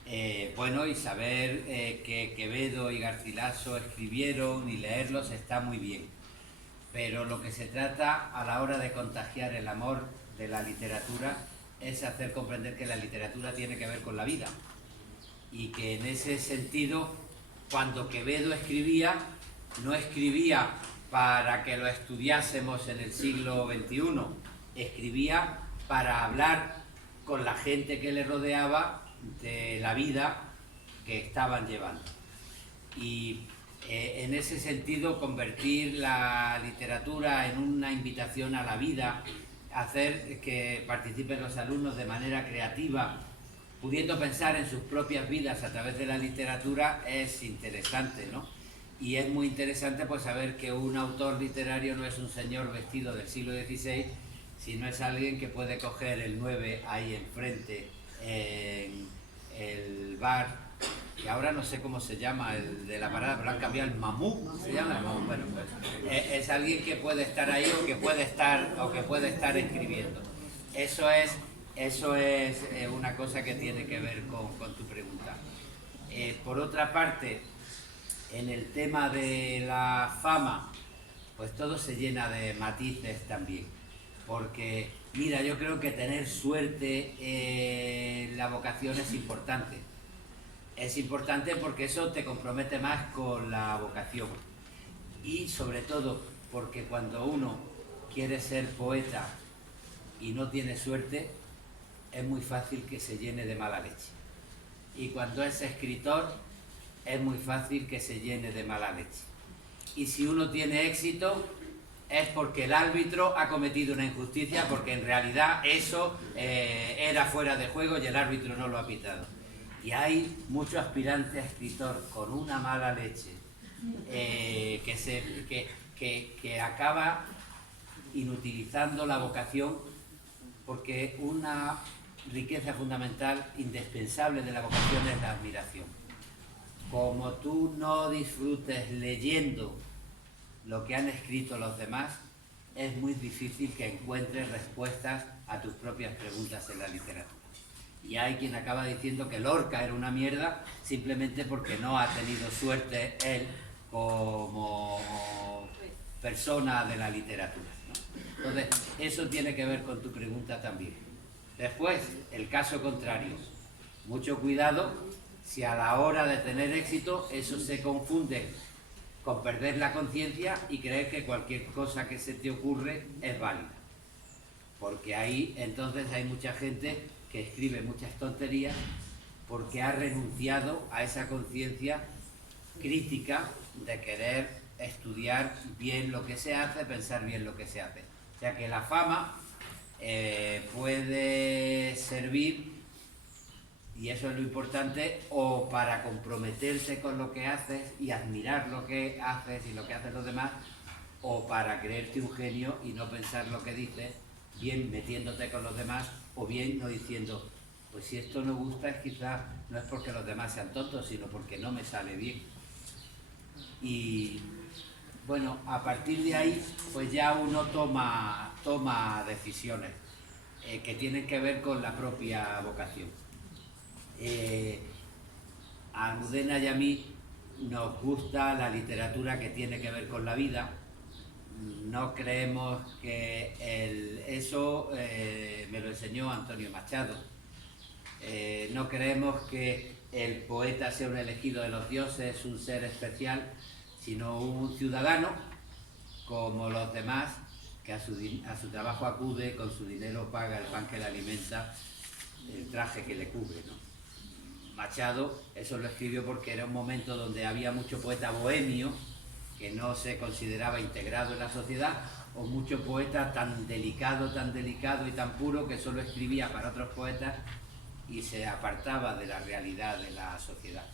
y saber que Quevedo y Garcilaso escribieron y leerlos está muy bien. Pero lo que se trata a la hora de contagiar el amor de la literatura es hacer comprender que la literatura tiene que ver con la vida, y que en ese sentido, cuando Quevedo escribía, no escribía para que lo estudiásemos en el siglo XXI, escribía para hablar con la gente que le rodeaba de la vida que estaban llevando. Y en ese sentido, convertir la literatura en una invitación a la vida, hacer que participen los alumnos de manera creativa, pudiendo pensar en sus propias vidas a través de la literatura, es interesante, ¿no? Y es muy interesante pues saber que un autor literario no es un señor vestido del siglo XVI, sino es alguien que puede coger el 9 ahí enfrente en el bar que ahora no sé cómo se llama el de la parada, pero han cambiado el mamú, se llama el mamú. Bueno, pues, es alguien que puede estar ahí o que puede estar escribiendo. Eso es una cosa que tiene que ver con tu pregunta. Por otra parte, en el tema de la fama, pues todo se llena de matices también, porque mira, yo creo que tener suerte en la vocación es importante. Es importante porque eso te compromete más con la vocación. Y sobre todo porque cuando uno quiere ser poeta y no tiene suerte, es muy fácil que se llene de mala leche. Y cuando es escritor, es muy fácil que se llene de mala leche. Y si uno tiene éxito, es porque el árbitro ha cometido una injusticia, porque en realidad eso era fuera de juego y el árbitro no lo ha pitado. Y hay muchos aspirantes a escritor con una mala leche que acaba inutilizando la vocación, porque una riqueza fundamental, indispensable de la vocación, es la admiración. Como tú no disfrutes leyendo lo que han escrito los demás, es muy difícil que encuentres respuestas a tus propias preguntas en la literatura. Y hay quien acaba diciendo que Lorca era una mierda simplemente porque no ha tenido suerte él como persona de la literatura, ¿no? Entonces, eso tiene que ver con tu pregunta también. Después, el caso contrario. Mucho cuidado si a la hora de tener éxito eso se confunde con perder la conciencia y creer que cualquier cosa que se te ocurre es válida. Porque ahí entonces hay mucha gente que escribe muchas tonterías porque ha renunciado a esa conciencia crítica de querer estudiar bien lo que se hace, pensar bien lo que se hace. O sea que la fama puede servir, y eso es lo importante, o para comprometerse con lo que haces y admirar lo que haces y lo que hacen los demás, o para creerte un genio y no pensar lo que dices, bien metiéndote con los demás, o bien no diciendo, pues si esto no gusta es quizás no es porque los demás sean tontos, sino porque no me sale bien. Y bueno, a partir de ahí pues ya uno toma decisiones que tienen que ver con la propia vocación. A Almudena y a mí nos gusta la literatura que tiene que ver con la vida. No creemos que eso me lo enseñó Antonio Machado. No creemos que el poeta sea un elegido de los dioses, un ser especial, sino un ciudadano como los demás, que a su trabajo acude, con su dinero paga el pan que le alimenta, el traje que le cubre, ¿no? Machado eso lo escribió porque era un momento donde había mucho poeta bohemio que no se consideraba integrado en la sociedad, o mucho poeta tan delicado y tan puro que solo escribía para otros poetas y se apartaba de la realidad de la sociedad.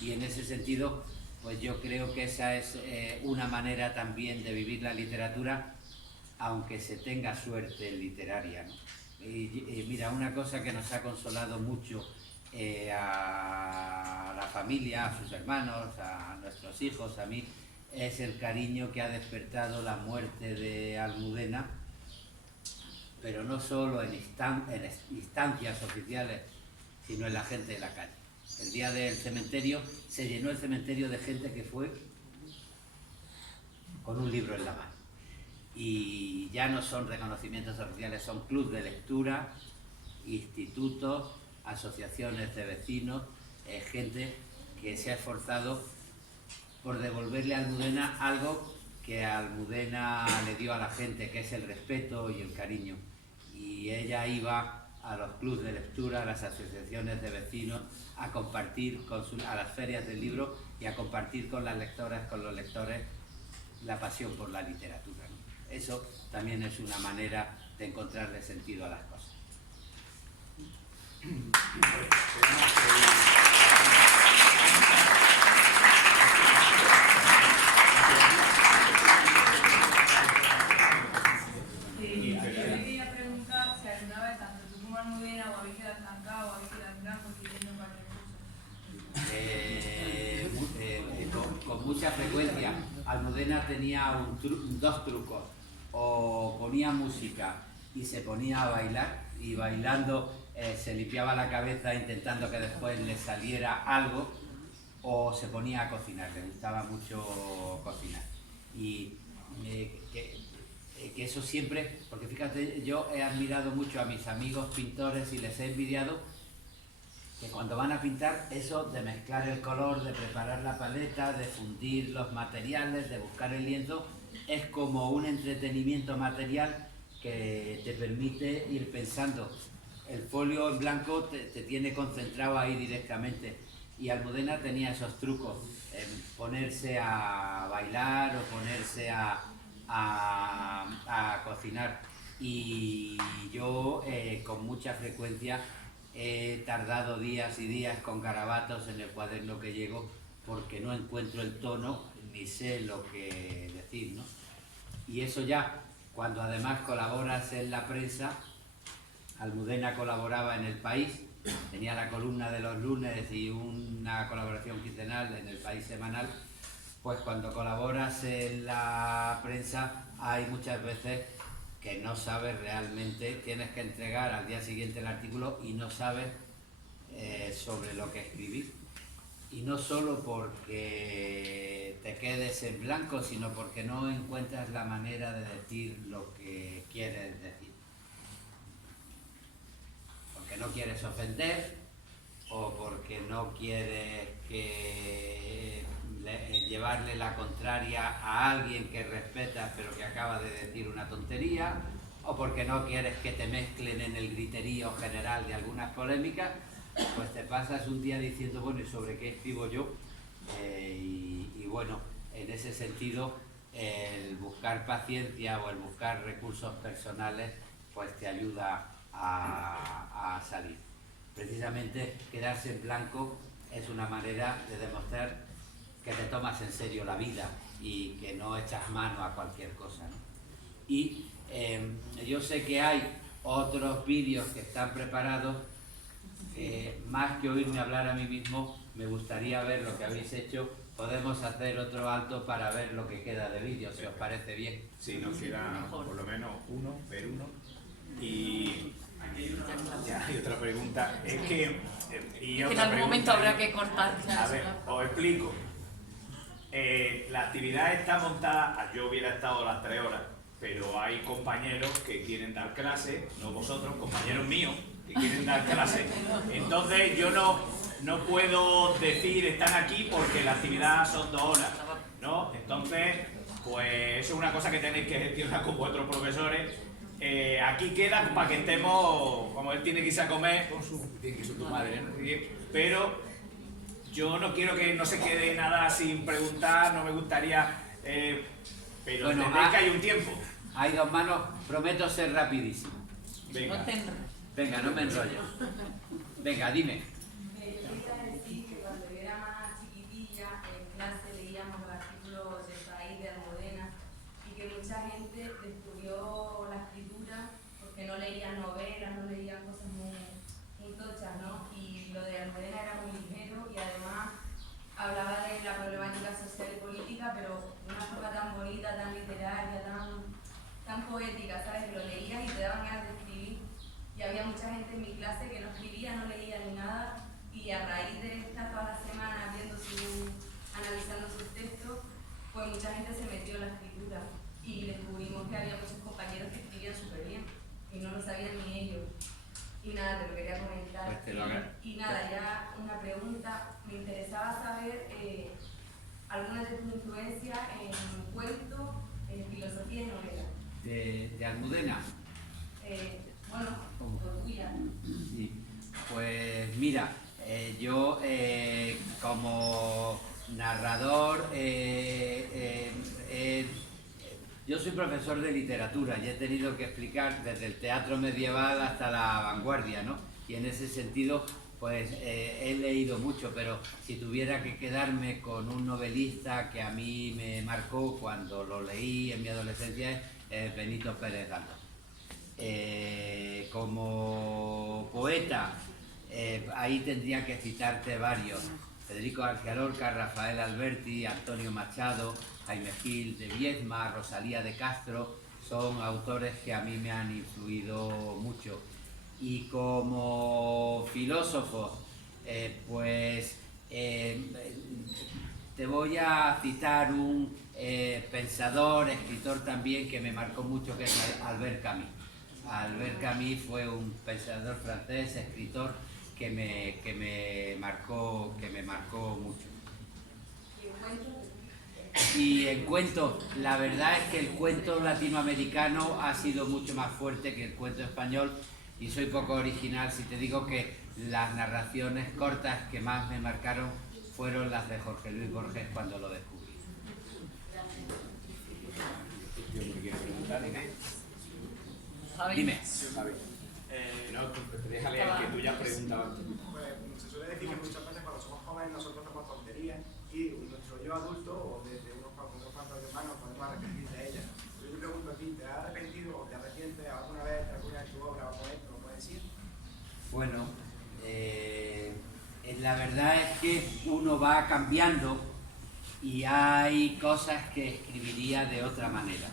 Y en ese sentido, pues yo creo que esa es una manera también de vivir la literatura, aunque se tenga suerte literaria, ¿no? Y mira, una cosa que nos ha consolado mucho a la familia, a sus hermanos, a nuestros hijos, a mí, es el cariño que ha despertado la muerte de Almudena, pero no solo en instancias oficiales, sino en la gente de la calle. El día del cementerio se llenó el cementerio de gente que fue con un libro en la mano. Y ya no son reconocimientos oficiales, son clubes de lectura, institutos, asociaciones de vecinos, gente que se ha esforzado por devolverle a Almudena algo que Almudena le dio a la gente, que es el respeto y el cariño. Y ella iba a los clubes de lectura, a las asociaciones de vecinos, a compartir a las ferias del libro y a compartir con las lectoras, con los lectores, la pasión por la literatura, ¿no? Eso también es una manera de encontrarle sentido a las cosas. Yo quería preguntar si alguna vez tanto tú como Almudena o habéis quedado estancados o habéis quedado en blanco escribiendo cualquier cosa. con mucha frecuencia. Almudena tenía dos trucos: o ponía música y se ponía a bailar, y bailando se limpiaba la cabeza intentando que después le saliera algo, o se ponía a cocinar, le gustaba mucho cocinar. Y que eso siempre, porque fíjate, yo he admirado mucho a mis amigos pintores y les he envidiado que cuando van a pintar, eso de mezclar el color, de preparar la paleta, de fundir los materiales, de buscar el lienzo, es como un entretenimiento material que te permite ir pensando. El folio en blanco te tiene concentrado ahí directamente, y Almudena tenía esos trucos, ponerse a bailar o ponerse a cocinar. Y yo con mucha frecuencia he tardado días y días con garabatos en el cuaderno que llego porque no encuentro el tono ni sé lo que decir, ¿no? Y eso ya, cuando además colaboras en la prensa, Almudena colaboraba en El País, tenía la columna de los lunes y una colaboración quincenal en El País semanal. Pues cuando colaboras en la prensa hay muchas veces que no sabes realmente, tienes que entregar al día siguiente el artículo y no sabes sobre lo que escribir. Y no solo porque te quedes en blanco, sino porque no encuentras la manera de decir lo que quieres decir. Porque no quieres ofender, o porque no quieres llevarle la contraria a alguien que respetas pero que acaba de decir una tontería, o porque no quieres que te mezclen en el griterío general de algunas polémicas, pues te pasas un día diciendo, bueno, ¿y sobre qué escribo yo? Y bueno, en ese sentido, el buscar paciencia o el buscar recursos personales, pues te ayuda a salir. Precisamente quedarse en blanco es una manera de demostrar que te tomas en serio la vida y que no echas mano a cualquier cosa, ¿no? Y yo sé que hay otros vídeos que están preparados. Más que oírme hablar a mí mismo, me gustaría ver lo que habéis hecho. Podemos hacer otro alto para ver lo que queda de vídeo, si os parece bien. Sí, nos queda por lo menos ver uno. Y ya hay otra pregunta. Es que en algún momento habrá que cortar. A ver, os explico. La actividad está montada, yo hubiera estado las 3 horas, pero hay compañeros que quieren dar clase, no vosotros, compañeros míos, que quieren dar clase. Entonces yo no puedo decir están aquí porque la actividad son 2 horas, ¿no? Entonces, pues eso es una cosa que tenéis que gestionar con vuestros profesores. Aquí queda para que estemos, como él tiene que irse a comer, tiene que irse tu madre, ¿no? Pero yo no quiero que no se quede nada sin preguntar, no me gustaría, pero bueno, entendéis que hay un tiempo. Hay 2 manos, prometo ser rapidísimo. Venga. Venga, no me enrolles. Venga, dime. Yo quería decir que cuando yo era más chiquitilla, en clase leíamos los artículos del País de Almudena y que mucha gente descubrió la escritura porque no leían novelas, no leían cosas muy tochas, ¿no? Y lo de Almudena era muy ligero y además hablaba de la problemática social y política, pero de una forma tan bonita, tan literaria, tan poética, ¿sabes? Que lo leías y te daban ganas de escribir. Y había mucha gente en mi clase que no escribía, no leía ni nada, y a raíz de estar todas las semanas analizando sus textos, pues mucha gente se metió en la escritura y descubrimos que había muchos compañeros que escribían súper bien y no lo sabían ni ellos. Y nada, te lo quería comentar. Y nada, ya una pregunta, me interesaba saber algunas de tus influencias en cuento, en filosofía y novela. ¿De Almudena? Bueno, o tuya. Sí. Pues mira, yo como narrador, yo soy profesor de literatura y he tenido que explicar desde el teatro medieval hasta la vanguardia, ¿no? Y en ese sentido, pues he leído mucho, pero si tuviera que quedarme con un novelista que a mí me marcó cuando lo leí en mi adolescencia, es Benito Pérez Galdós. Como poeta, ahí tendría que citarte varios. Federico García Lorca, Rafael Alberti, Antonio Machado, Jaime Gil de Viedma, Rosalía de Castro, son autores que a mí me han influido mucho. Y como filósofo, te voy a citar un pensador, escritor también que me marcó mucho, que es Albert Camus. Albert Camus fue un pensador francés, escritor, que me marcó mucho. Y en cuentos, la verdad es que el cuento latinoamericano ha sido mucho más fuerte que el cuento español, y soy poco original si te digo que las narraciones cortas que más me marcaron fueron las de Jorge Luis Borges cuando lo descubrí. Yo me quiero preguntar, Dime. No, déjale al que tú ya has preguntado antes. Pues se suele decir que muchas veces cuando somos jóvenes nosotros hacemos tonterías y nuestro yo adulto o desde unos cuantos de manos podemos arrepentir de ellas. Yo te pregunto a ti, ¿te has arrepentido o te arrepientes alguna vez de alguna de tu obra o poeta? ¿Lo puedes decir? Bueno, la verdad es que uno va cambiando y hay cosas que escribiría de otra manera.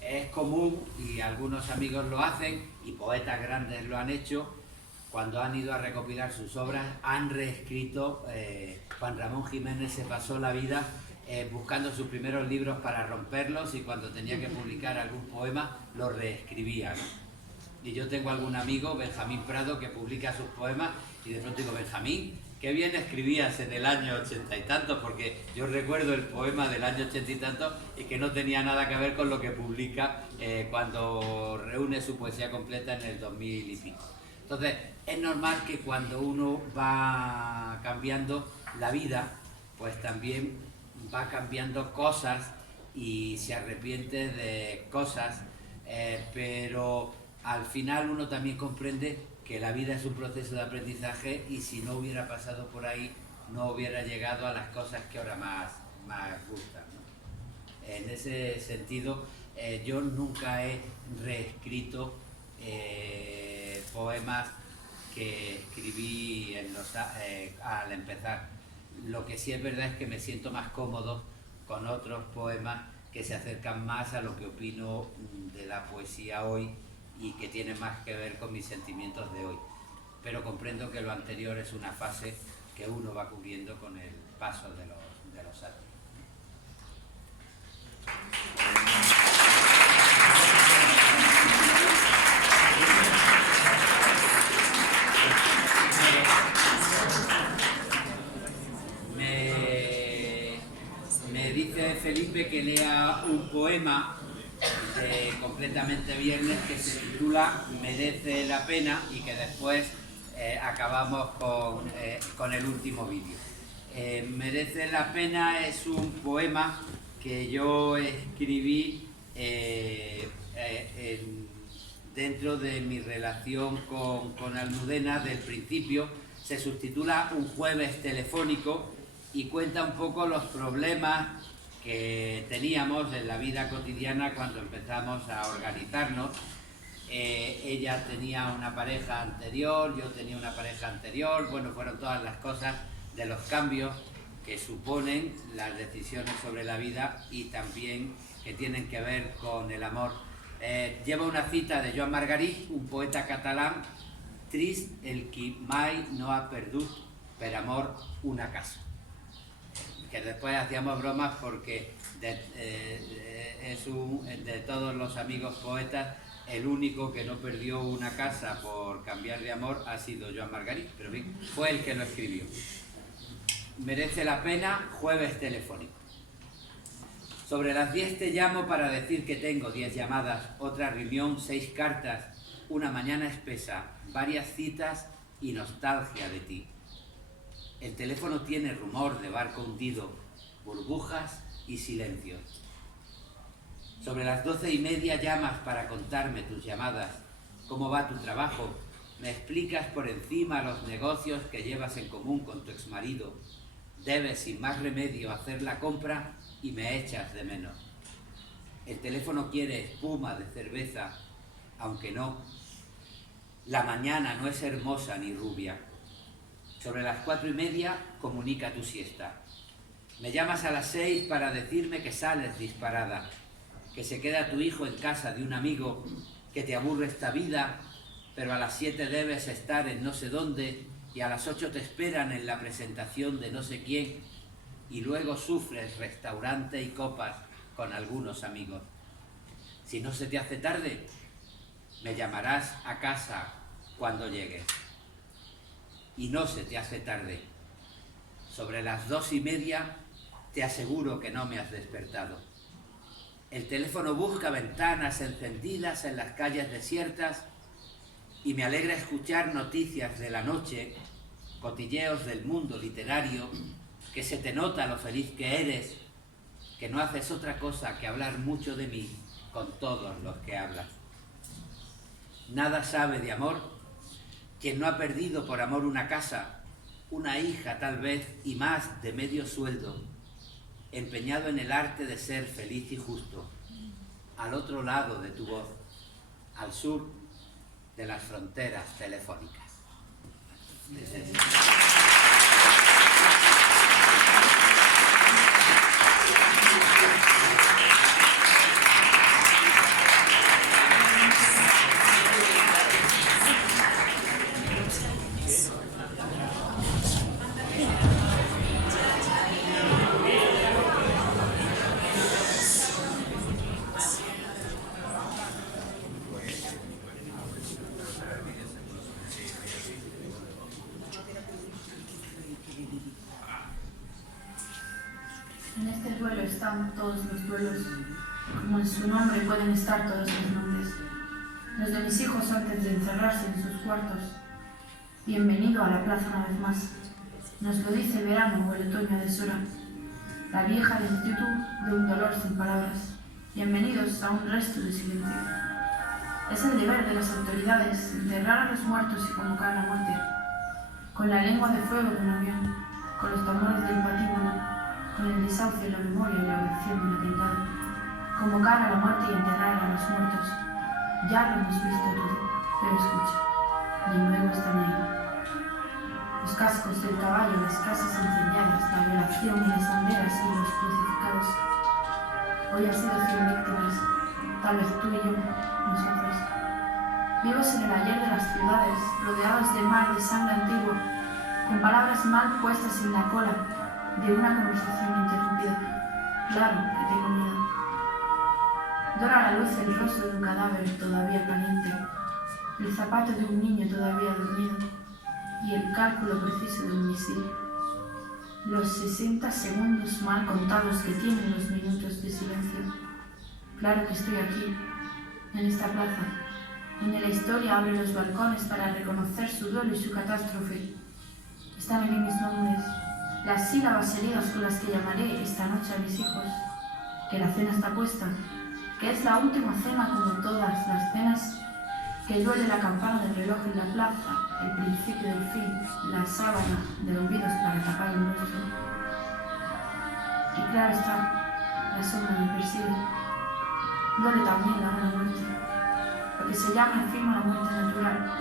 Es común, y algunos amigos lo hacen, y poetas grandes lo han hecho, cuando han ido a recopilar sus obras, han reescrito. Juan Ramón Jiménez se pasó la vida buscando sus primeros libros para romperlos, y cuando tenía que publicar algún poema, lo reescribía, ¿no? Y yo tengo algún amigo, Benjamín Prado, que publica sus poemas, y de pronto digo, Benjamín, qué bien escribías en el año 80 y tantos, porque yo recuerdo el poema del año 80 y tantos y que no tenía nada que ver con lo que publica cuando reúne su poesía completa en el 2000 y pico. Entonces, es normal que cuando uno va cambiando la vida, pues también va cambiando cosas y se arrepiente de cosas, pero al final uno también comprende que la vida es un proceso de aprendizaje, y si no hubiera pasado por ahí, no hubiera llegado a las cosas que ahora más gustan, ¿no? En ese sentido, yo nunca he reescrito poemas que escribí al empezar. Lo que sí es verdad es que me siento más cómodo con otros poemas que se acercan más a lo que opino de la poesía hoy y que tiene más que ver con mis sentimientos de hoy. Pero comprendo que lo anterior es una fase que uno va cubriendo con el paso de los años. Me dice Felipe que lea un poema completamente viernes que se titula Merece la pena, y que después acabamos con el último vídeo. Merece la pena es un poema que yo escribí dentro de mi relación con Almudena del principio. Se subtitula Un jueves telefónico y cuenta un poco los problemas que teníamos en la vida cotidiana cuando empezamos a organizarnos. Ella tenía una pareja anterior, yo tenía una pareja anterior, bueno, fueron todas las cosas de los cambios que suponen las decisiones sobre la vida y también que tienen que ver con el amor. Lleva una cita de Joan Margarit, un poeta catalán: trist el qui mai no ha perdut per amor una casa. Que después hacíamos bromas porque de todos los amigos poetas, el único que no perdió una casa por cambiar de amor ha sido Joan Margarit, pero bien, fue el que lo escribió. Merece la pena, jueves telefónico. Sobre las 10 te llamo para decir que tengo 10 llamadas, otra reunión, 6 cartas, una mañana espesa, varias citas y nostalgia de ti. El teléfono tiene rumor de barco hundido, burbujas y silencios. Sobre las 12:30 llamas para contarme tus llamadas. ¿Cómo va tu trabajo? Me explicas por encima los negocios que llevas en común con tu exmarido. Debes sin más remedio hacer la compra y me echas de menos. El teléfono quiere espuma de cerveza, aunque no. La mañana no es hermosa ni rubia. Sobre las 4:30 comunica tu siesta. Me llamas a las 6 para decirme que sales disparada, que se queda tu hijo en casa de un amigo, que te aburre esta vida, pero a las 7 debes estar en no sé dónde y a las 8 te esperan en la presentación de no sé quién y luego sufres restaurante y copas con algunos amigos. Si no se te hace tarde, me llamarás a casa cuando llegues. Y no se te hace tarde. Sobre las 2:30 te aseguro que no me has despertado. El teléfono busca ventanas encendidas en las calles desiertas y me alegra escuchar noticias de la noche, cotilleos del mundo literario, que se te nota lo feliz que eres, que no haces otra cosa que hablar mucho de mí con todos los que hablas. Nada sabe de amor quien no ha perdido por amor una casa, una hija tal vez y más de medio sueldo, empeñado en el arte de ser feliz y justo, al otro lado de tu voz, al sur de las fronteras telefónicas. En este duelo están todos los duelos, como en su nombre pueden estar todos los nombres. Los de mis hijos antes de encerrarse en sus cuartos. Bienvenido a la plaza una vez más. Nos lo dice el verano o el otoño de Sora. La vieja lentitud de un dolor sin palabras. Bienvenidos a un resto de silencio. Es el deber de las autoridades enterrar a los muertos y convocar la muerte. Con la lengua de fuego de un avión, con los tambores del patíbulo, con el desahucio en la memoria y la oración de un atentado. Convocar a la muerte y enterrar a los muertos. Ya lo hemos visto todo, pero escucha, de nuevo están ahí. Los cascos del caballo, las casas incendiadas, la violación y las banderas y los crucificados. Hoy ha sido 100 víctimas, tal vez tú y yo, nosotros. Vivos en el ayer de las ciudades, rodeados de mar de sangre antigua, con palabras mal puestas en la cola de una conversación interrumpida. Claro que tengo miedo. Dora a la luz el rostro de un cadáver todavía caliente, el zapato de un niño todavía dormido y el cálculo preciso de un misil. Los 60 segundos mal contados que tienen los minutos de silencio. Claro que estoy aquí, en esta plaza, donde la historia abre los balcones para reconocer su duelo y su catástrofe. Están aquí mis nombres, las sílabas heridas con las que llamaré esta noche a mis hijos, que la cena está puesta, que es la última cena como todas las cenas, que duele la campana del reloj en la plaza, el principio del fin, la sábana de olvidos para tapar el rostro. Y claro está, la sombra me persigue. Duele también la buena muerte, lo que se llama en firma la muerte natural.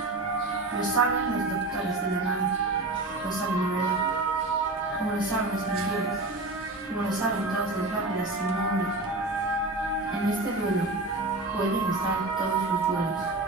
Lo saben los doctores de la nave, lo saben de verdad, como lo saben las mujeres, como lo saben todas las lápidas sin nombre. En este duelo pueden estar todos los duelos.